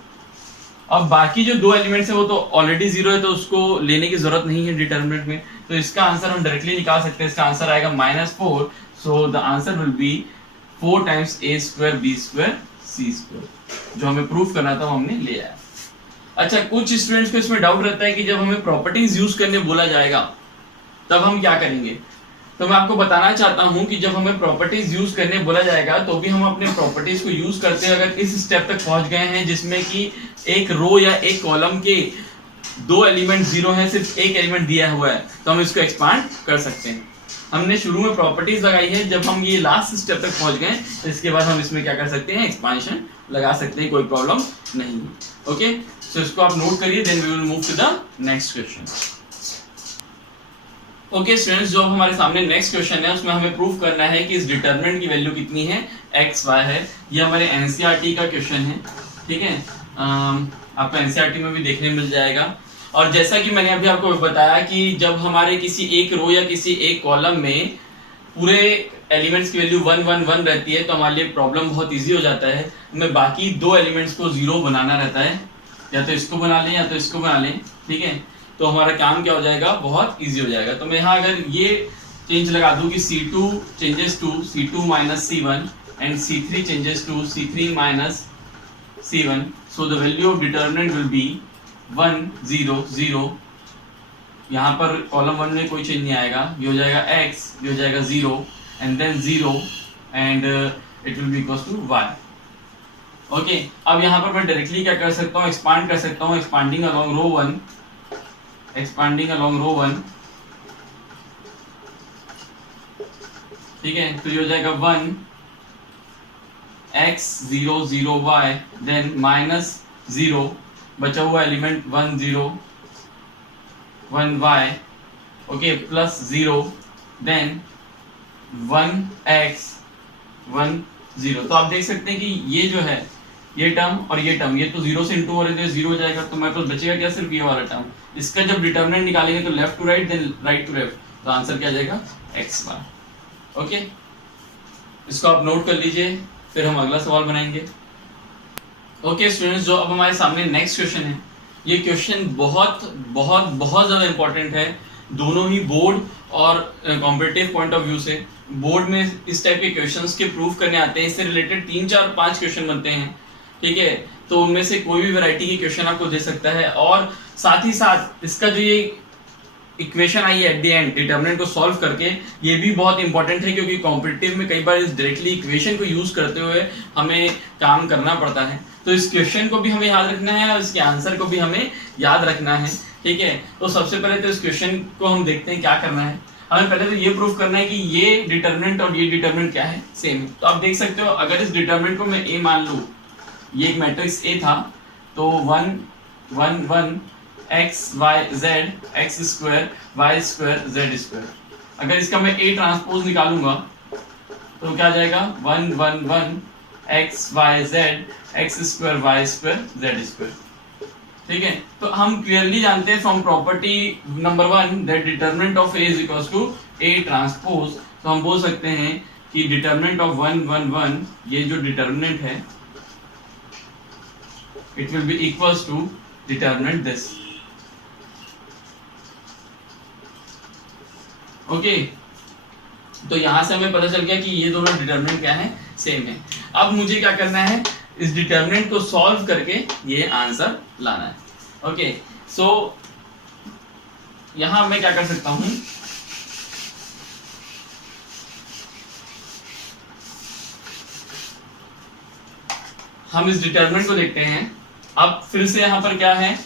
अब बाकी जो दो एलिमेंट्स है वो तो ऑलरेडी 0 है, तो उसको लेने की जरूरत नहीं है डिटरमिनेंट में, तो इसका आंसर हम डायरेक्टली निकाल सकते हैं। इसका आंसर आएगा -4, so the answer will be 4 times a square b square c square, जो हमें प्रूफ करना था वो हमने ले आया। अच्छा, कुछ स्टूडेंट्स को इसमें डाउट रहता है कि जब हमें प्रॉपर्टीज यूज करने बोला जाएगा तब हम क्या करेंगे। तो मैं आपको बताना चाहता हूं कि जब हमें प्रॉपर्टीज यूज करने बोला जाएगा तो भी हम अपने प्रॉपर्टीज को यूज करते हैं। अगर इस स्टेप तक पहुंच गए हैं जिसमें कि एक रो या एक कॉलम के दो एलिमेंट 0 हैं, सिर्फ एक एलिमेंट दिया हुआ है, तो हम इसको एक्सपांड कर सकते हैं। हमने शुरू में प्रॉपर्टीज लगाई है, जब हम ये लास्ट स्टेप तक पहुंच गए तो इसके बाद हम इसमें क्या कर सकते हैं, एक्सपांशन लगा सकते हैं, कोई प्रॉब्लम नहीं। ओके, सो इसको आप नोट करिए, then we will move to the next question. Okay students, जो हमारे सामने नेक्स्ट क्वेश्चन है उसमें हमें प्रूफ करना है कि इस डिटरमिनेंट की वैल्यू कितनी है, x y है। ये हमारे एनसीईआरटी का क्वेश्चन है। ठीक है, आपको एनसीईआरटी में भी देखने मिल जाएगा। और जैसा कि मैंने अभी आपको बताया कि जब हमारे किसी एक रो या किसी एक कॉलम में पूरे एलिमेंट्स की वैल्यू 1 1 1 रहती है तो हमारे लिए प्रॉब्लम बहुत ईजी हो जाता है। हमें बाकी दो एलिमेंट्स को 0 बनाना रहता है, या तो इसको बना लें या तो इसको बना लें। ठीक है, तो हमारा काम क्या हो जाएगा, बहुत इजी हो जाएगा। तो मैं यहाँ अगर ये चेंज लगा दूं कि C2 changes to C2 minus C1 and C3 changes to C3 minus C1, so the value of determinant will be 1 0 0। यहाँ पर कॉलम 1 में कोई चेंज नहीं आएगा, ये हो जाएगा x, ये हो जाएगा 0 and then 0 and it will be equals to y। ओके, अब यहाँ पर मैं डायरेक्टली क्या कर सकता हूँ, एक्सपांड कर सकता हूँ, एक्सपांडिंग अलोंग रो 1, एक्सपांडिंग अलोंग रो 1। ठीक है, तो ये हो जाएगा 1 x 0 0 y देन माइनस 0 बचा हुआ element 1 0 1 y, okay, plus 0, then 1x 1 0। तो आप देख सकते हैं कि ये जो है ये टर्म और ये टर्म, ये तो 0 से इंटू हो रहे थे, 0 हो जाएगा, तो मेरे पास बचेगा क्या, सिर्फ ये वाला टर्म। इसका जब डिटरमिनेंट निकालेंगे तो left to right then right to left, तो आंसर क्या जाएगा x बार। ओके, इसको आप नोट कर लीजिए, फिर हम अगला सवाल बनाएंगे। ओके स्टूडेंट्स, जो अब हमारे सामने नेक्स्ट क्वेश्चन है, ये क्वेश्चन बहुत बहुत बहुत ज्यादा इंपॉर्टेंट है, दोनों ही बोर्ड और कॉम्पिटिटिव पॉइंट ऑफ व्यू से। बोर्ड में इस टाइप के क्वेश्चंस के प्रूफ करने आते हैं, इससे रिलेटेड 3 4 5 क्वेश्चन बनते हैं, ठीक है। तो उनमें से कोई भी वैरायटी की क्वेश्चन आपको दे सकता है, और साथ ही साथ इसका जो ये इक्वेशन आई है एट द एंड डिटरमिनेंट को सॉल्व करके, ये भी बहुत इंपॉर्टेंट है, क्योंकि कॉम्पिटिटिव में कई बार इस डायरेक्टली इक्वेशन को यूज करते हुए हमें काम करना पड़ता है। तो इस क्वेश्चन को भी हमें याद रखना है और इसके आंसर को भी हमें याद रखना है, ठीक है। तो सबसे पहले तो इस क्वेश्चन को हम देखते हैं क्या करना है। हमें पहले तो ये प्रूफ करना है कि ये डिटरमिनेंट और ये डिटरमिनेंट क्या है, सेम है। तो आप देख सकते हो, अगर इस डिटरमिनेंट को मैं ए मान लूं, ये एक मैट्रिक्स ए था, तो 1 1 1 x y z x square y square z square, अगर इसका मैं a ट्रांसपोज निकालूंगा तो क्या जाएगा 1 1 1 x y z x square y square z square, ठीक है। तो हम क्लियरली जानते हैं from property number 1 that determinant of a is equals to a transpose. तो हम बोल सकते हैं कि डिटरमिनेंट ऑफ 1 1 1, ये जो डिटरमिनेंट है, it will be equals to determinant this. Okay, तो यहां से हमें पता चल गया कि ये दोनों डिटरमिनेंट क्या है, सेम है। अब मुझे क्या करना है, इस डिटरमिनेंट को सॉल्व करके ये आंसर लाना है। ओके, सो यहां मैं क्या कर सकता हूं, हम इस डिटरमिनेंट को देखते हैं। अब फिर से यहां पर क्या है,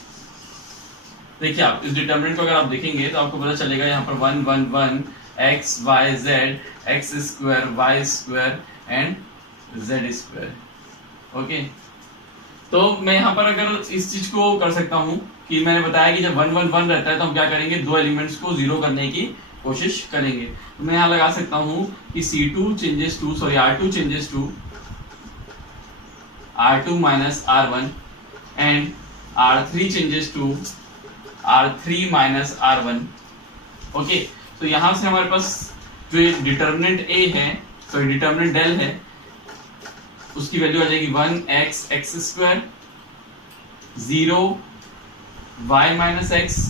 देखिए आप इस डिटरमिनेंट को अगर आप देखेंगे तो आपको पता चलेगा यहाँ पर 1 1 1 x y z x square y square and z square. Okay, तो मैं यहाँ पर अगर इस चीज को कर सकता हूँ कि मैंने बताया कि जब 1 1 1 रहता है तो हम क्या करेंगे, दो एलिमेंट्स को जीरो करने की कोशिश करेंगे। तो मैं यहाँ लगा सकता हूँ कि C2 changes to R2 changes to R2 minus R1 and R3 changes to R3 minus R1। Okay, तो यहां से हमारे पास जो डिटरमिनेंट A है, सॉरी डिटरमिनेंट डेल है, उसकी वैल्यू आ जाएगी 1x x square 0 y minus x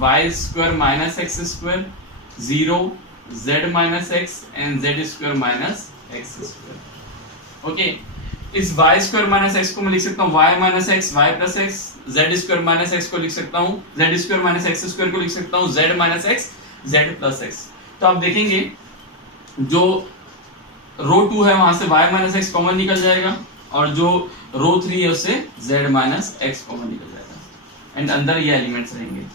y square minus x square 0 z minus x and z square minus x square. Okay, इस y स्क्वायर माइनस x को मैं लिख सकता हूँ y minus x y plus x, z square minus x को लिख सकता हूँ z square minus x square को लिख सकता हूँ z minus x z plus x। तो आप देखेंगे जो रो 2 है वहां से y माइनस x कॉमन निकल जाएगा, और जो रो 3 है उससे z माइनस x कॉमन निकल जाएगा, एंड अंदर ये एलिमेंट्स रहेंगे।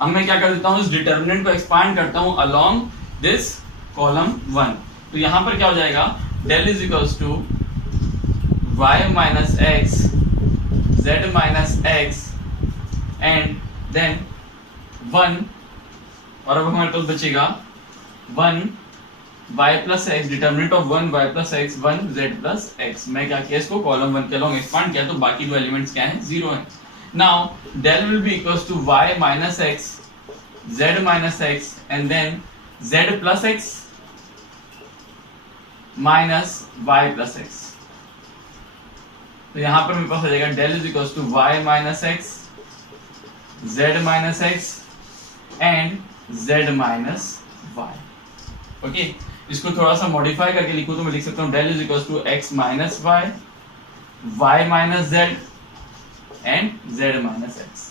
अब मैं क्या कर देता हूं, इस डिटरमिनेंट को एक्सपांड करता हूं अलोंग दिस कॉलम 1। तो यहां पर क्या हो जाएगा, del is equals to y minus x z minus x and then 1, और अब हमारे पास बचेगा 1 y plus x, determinant of 1 y plus x 1 z plus x. मैं क्या किया, इसको कॉलम 1 के अलोंग एक्सपांड किया, तो बाकी दो एलिमेंट्स क्या है, 0 है। Now del will be equals to y minus x z minus x and then z plus x minus y plus x। तो यहां पर मेरे पास हो जाएगा del is equals to y minus x z minus x and z minus y। Okay, इसको थोड़ा सा modify करके लिखूं तो मैं लिख सकता हूं del is equals to x minus y y minus z and z minus x.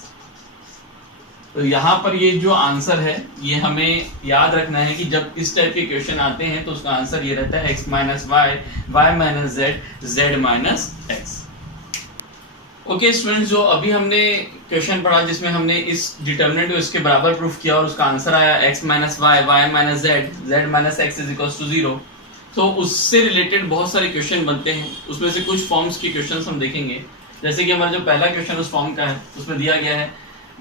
तो यहाँ पर ये जो आंसर है, ये हमें याद रखना है कि जब इस टाइप के क्वेश्चन आते हैं तो उसका आंसर ये रहता है x minus y y minus z z minus x. Okay students, जो अभी हमने क्वेश्चन पढ़ा जिसमें हमने इस डिटर्मिनेंट को इसके बराबर प्रूफ किया और उसका आंसर आया x minus y, y minus z, z minus x is equal to 0। तो उससे रिलेटेड बहुत सारे क्वेश्चन बनते हैं, उसमें से कुछ फॉर्म्स के क्वेश्चन हम देखेंगे। जैसे कि हमारा जो पहला क्वेश्चन उस फॉर्म का है, उसमें दिया गया है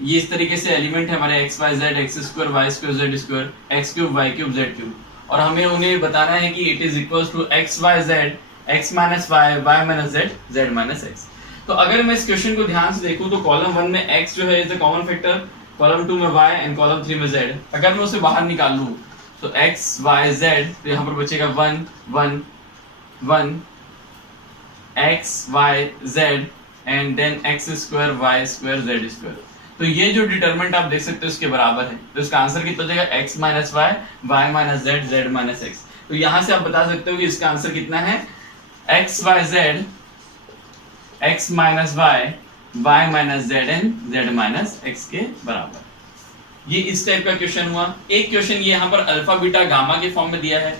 ये इस तरीके से एलिमेंट है हमारे x y z, x square y square z square, x cube y cube z cube, और हमें उन्हें बताना है कि it is equal to x y z, x minus y, y minus z, z minus x. तो अगर मैं इस क्वेश्चन को ध्यान से देखूं तो कॉलम 1 में x जो है is the common factor, column 2 में y एंड कॉलम 3 में z। अगर मैं उसे बाहर निकाल लूं तो x y z, तो यहाँ पर बचेगा 1 1 1 x y z and then x square y square z square. तो ये जो डिटरमिनेंट आप देख सकते हो इसके बराबर है, तो इसका आंसर कितना हो जाएगा x minus y, y minus z, z minus x. तो यहाँ से आप बता सकते हो कि इसका आंसर कितना है x y z, x minus y, y minus z and z minus x के बराबर। ये इस टाइप का क्वेश्चन हुआ। एक क्वेश्चन ये यहाँ पर अल्फा बीटा गामा के फॉर्म में दिया है।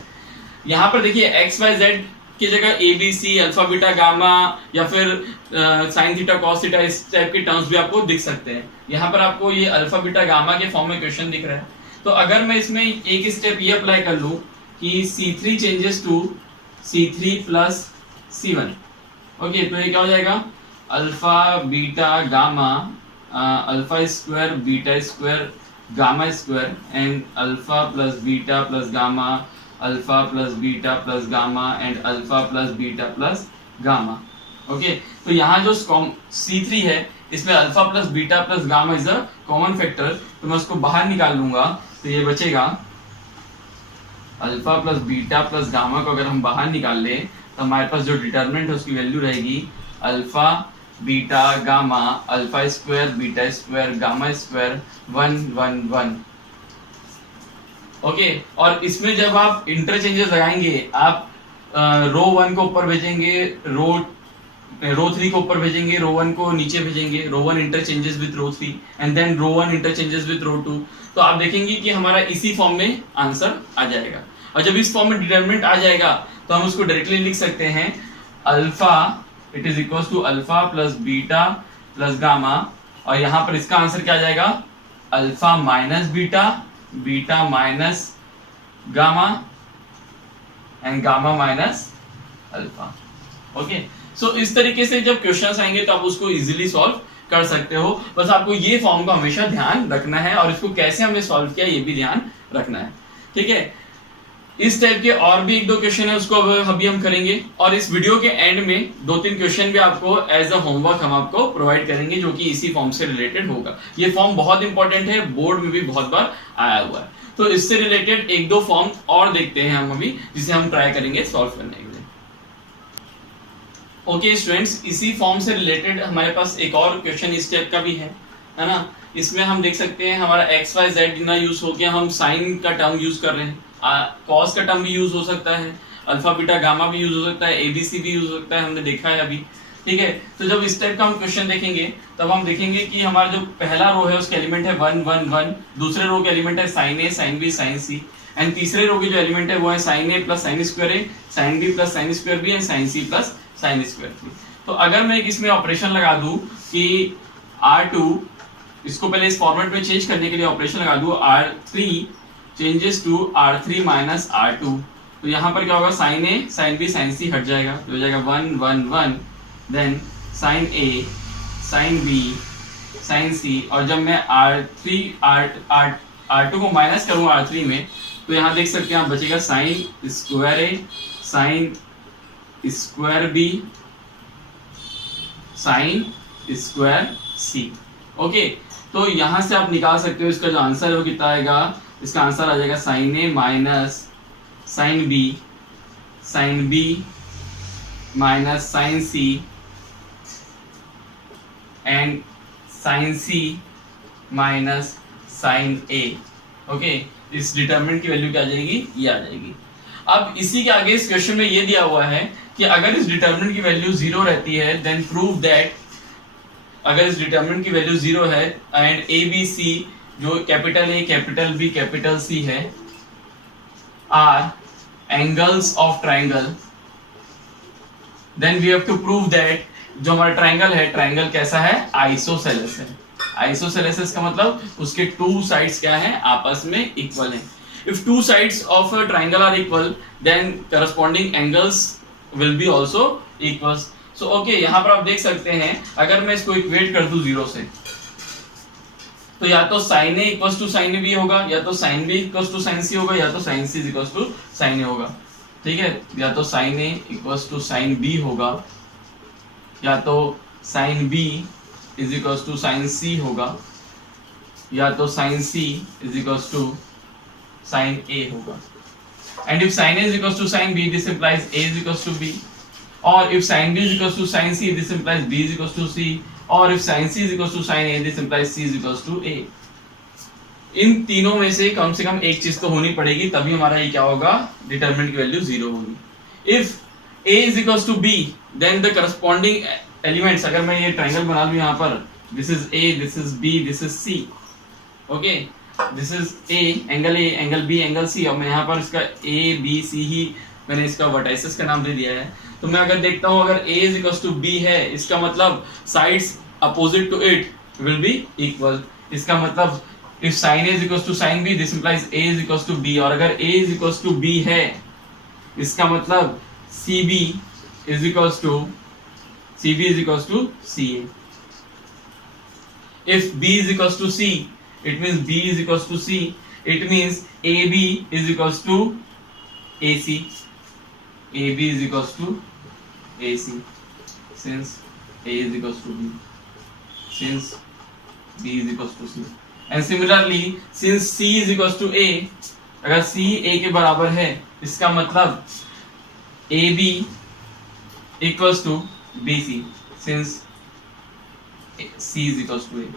यहाँ पर देखिए एक्स वाई जेड की जगह A B C, alpha beta gamma या फिर साइन थीटा कॉस थीटा, इस टाइप के टर्म्स भी आपको दिख सकते हैं। यहाँ पर आपको ये अल्फा बीटा गामा के फॉर्म में क्वेश्चन दिख रहा है। तो अगर मैं इसमें एक स्टेप ये अप्लाई कर लूँ कि C3 changes to C3 plus C1, okay, तो ये क्या हो जाएगा alpha beta gamma, alpha square beta square gamma square and alpha plus beta plus gamma, alpha plus beta plus gamma and alpha plus beta plus gamma. Okay, तो यहाँ जो C3 है इसमें alpha plus beta plus gamma is a common factor, तो मैं उसको बाहर निकाल लूंगा तो ये बचेगा alpha plus beta plus gamma को अगर हम बाहर निकाल ले तो हमारे पास जो डिटरमिनेंट है उसकी वैल्यू रहेगी alpha beta gamma, alpha square beta square gamma square 1 1 1। Okay, और इसमें जब आप इंटरचेंजेस लगाएंगे, आप रो 1 को ऊपर भेजेंगे, रो 3 को ऊपर भेजेंगे, रो 1 को नीचे भेजेंगे, row 1 interchanges with row 3 and then row 1 interchanges with row 2, तो आप देखेंगे कि हमारा इसी फॉर्म में आंसर आ जाएगा। और जब इस फॉर्म में डिटरमिनेंट आ जाएगा तो हम उसको डायरेक्टली लिख सकते हैं alpha it is equal to alpha plus beta plus gamma, और यहाँ पर इसका आंसर क्या आ जाएगा alpha minus beta, beta minus gamma and gamma minus alpha. Okay, so इस तरीके से जब क्वेश्चंस आएंगे तो आप उसको इजीली सॉल्व कर सकते हो। बस आपको ये फॉर्म का हमेशा ध्यान रखना है और इसको कैसे हमने सॉल्व किया ये भी ध्यान रखना है। ठीक है, इस टाइप के और भी एक दो क्वेश्चन है उसको अभी हम करेंगे, और इस वीडियो के एंड में 2-3 क्वेश्चन भी आपको एज अ होमवर्क हम आपको प्रोवाइड करेंगे जो कि इसी फॉर्म से रिलेटेड होगा। ये फॉर्म बहुत इंपॉर्टेंट है, बोर्ड में भी बहुत बार आया हुआ है। तो इससे रिलेटेड 1-2 फॉर्म और देखते हैं हम अभी, जिसे हम ट्राई करेंगे सॉल्व करने के लिए। ओके स्टूडेंट्स, इसी फॉर्म से रिलेटेड हमारे पास एक और क्वेश्चन इस टाइप का भी है ना। इसमें हम देख सकते हैं हमारा एक्स वाई जेड ना यूज हो गया, हम साइन का टर्म यूज कर रहे हैं, कॉस का टर्म भी यूज हो सकता है, अल्फा बीटा गामा भी यूज हो सकता है, एबीसी भी यूज हो सकता है, हमने देखा है अभी। ठीक है, तो जब इस टाइप का हम क्वेश्चन देखेंगे तब हम देखेंगे कि हमारा जो पहला रो है उसके एलिमेंट है 1 1 1, दूसरे रो के एलिमेंट है sine A sine B sine C, and तीसरे रो के जो एलिमेंट है वो है sine A plus sine square A, sine B plus sine square B and sine C plus sine square C. तो अगर मैं इसमें ऑपरेशन लगा दूं कि R2, इसको पहले इस फॉर्मेट में चेंज करने के लिए ऑपरेशन लगा दूं R3 changes to R3 minus R2, तो यहाँ पर क्या होगा sign A sine B sine सी हट जाएगा, तो हो जाएगा 1 1 1, then sign A sine B sine सी, और जब मैं R2 को माइनस करूँ R3 में तो यहाँ देख सकते हैं आप बचेगा sine square A sine square B sine square C. Okay, तो यहाँ से आप निकाल सकते हो इसका जो आंसर है वो कितना आएगा, इसका आंसर आ जाएगा sine A minus sine B minus sine C and sine C minus sine A. Okay, इस डिटरमिनेंट की वैल्यू क्या आ जाएगी, ये आ जाएगी। अब इसी के आगे इस क्वेश्चन में ये दिया हुआ है कि अगर इस डिटरमिनेंट की वैल्यू 0 रहती है देन प्रूव दैट, अगर इस डिटरमिनेंट की वैल्यू 0 है एंड ए बी सी जो capital A capital B capital C है are angles of triangle, then we have to prove that जो हमारा ट्रायंगल है, ट्रायंगल कैसा है, आइसोसेलेस है। आइसोसेलेस का मतलब उसके टू साइड्स क्या है, आपस में इक्वल है। If two sides of a triangle are equal then corresponding angles will be also equal. So okay, यहाँ पर आप देख सकते हैं अगर मैं इसको इक्वेट कर दूं 0 से, तो या तो sin a equals to sin b होगा, या तो sin b equals to sin c होगा, या तो sin c equals to sin a होगा। ठीक है, या तो sin a equals to sin b होगा, या तो sin b is equals to sin c होगा, या तो sin c is equals to sin a होगा। And if sin a is equals to sin b, this implies a is equals to b. Or if sin b is equals to sin c, this implies b is equals to c. Or if sin c is equals to sin a, this implies c is equals to a. इन तीनों में से कम एक चीज तो होनी पड़ेगी, तभी हमारा ये क्या होगा, डिटरमिनेंट की वैल्यू 0 होगी। If a is equals to b, then the corresponding elements, अगर मैं ये ट्रायंगल बना लूं यहाँ पर, this is a, this is b, this is c, okay, this is angle A, angle B, angle C, और मैं यहाँ पर इसका ए बी सी ही मैंने इसका वर्टाइसेस का नाम दे दिया है। तो मैं अगर देखता हूँ अगर A is equals to B है, इसका मतलब sides opposite to it will be equal. इसका मतलब if sine A is equals to sine B, this implies A is equals to B. और अगर A is equals to B है, इसका मतलब C B is equals to C A. If B is equals to C, it means B is equals to C. It means AB is equals to AC. AB is equals to AC. Since A is equals to B. Since B is equals to C. And similarly, since C is equals to A, अगर C A के बराबर है, इसका मतलब AB equals to BC. Since C is equals to A.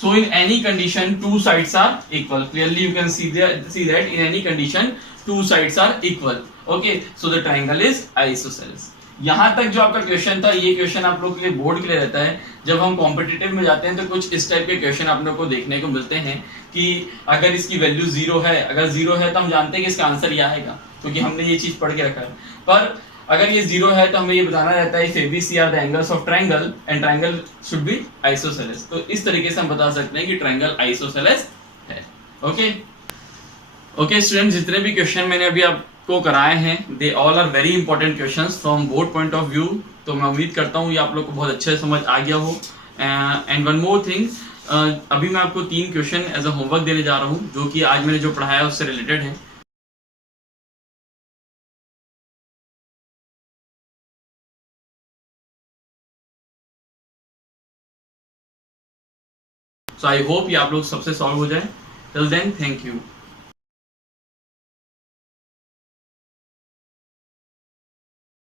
So in any condition two sides are equal. Clearly you can see that in any condition two sides are equal. Okay, so the triangle is isosceles. यहाँ तक जो आपका question था, ये question आप लोग के लिए बोर्ड के लिए रहता है। जब हम कॉम्पिटिटिव में जाते हैं तो कुछ इस टाइप के क्वेश्चन आप लोग को देखने को मिलते हैं कि अगर इसकी वैल्यू 0 है, अगर 0 है तो हम जानते हैं कि इसका आंसर ये आएगा, क्योंकि हमने ये चीज पढ़ के रखा है। पर अगर ये 0 है तो हमें ये बताना रहता है if ABC are the angles of triangle and triangle should be isosceles. तो इस तरीके से हम बता सकते हैं कि ट्रायंगल आइसोसेलेस है। ओके स्टूडेंट्स, जितने भी क्वेश्चन मैंने अभी आपको कराए हैं, they all are very important questions from board point of view. तो मैं उम्मीद करता हूँ ये आप लोग को बहुत अच्छे से समझ आ गया हो। एंड वन मोर थिंग, अभी मैं आपको 3 क्वेश्चन एज अ होमवर्क देने जा रहा हूँ, जो कि आज मैंने जो पढ़ाया उससे रिलेटेड है। So I hope ये आप लोग सबसे सॉल्व हो जाए। Till then, thank you.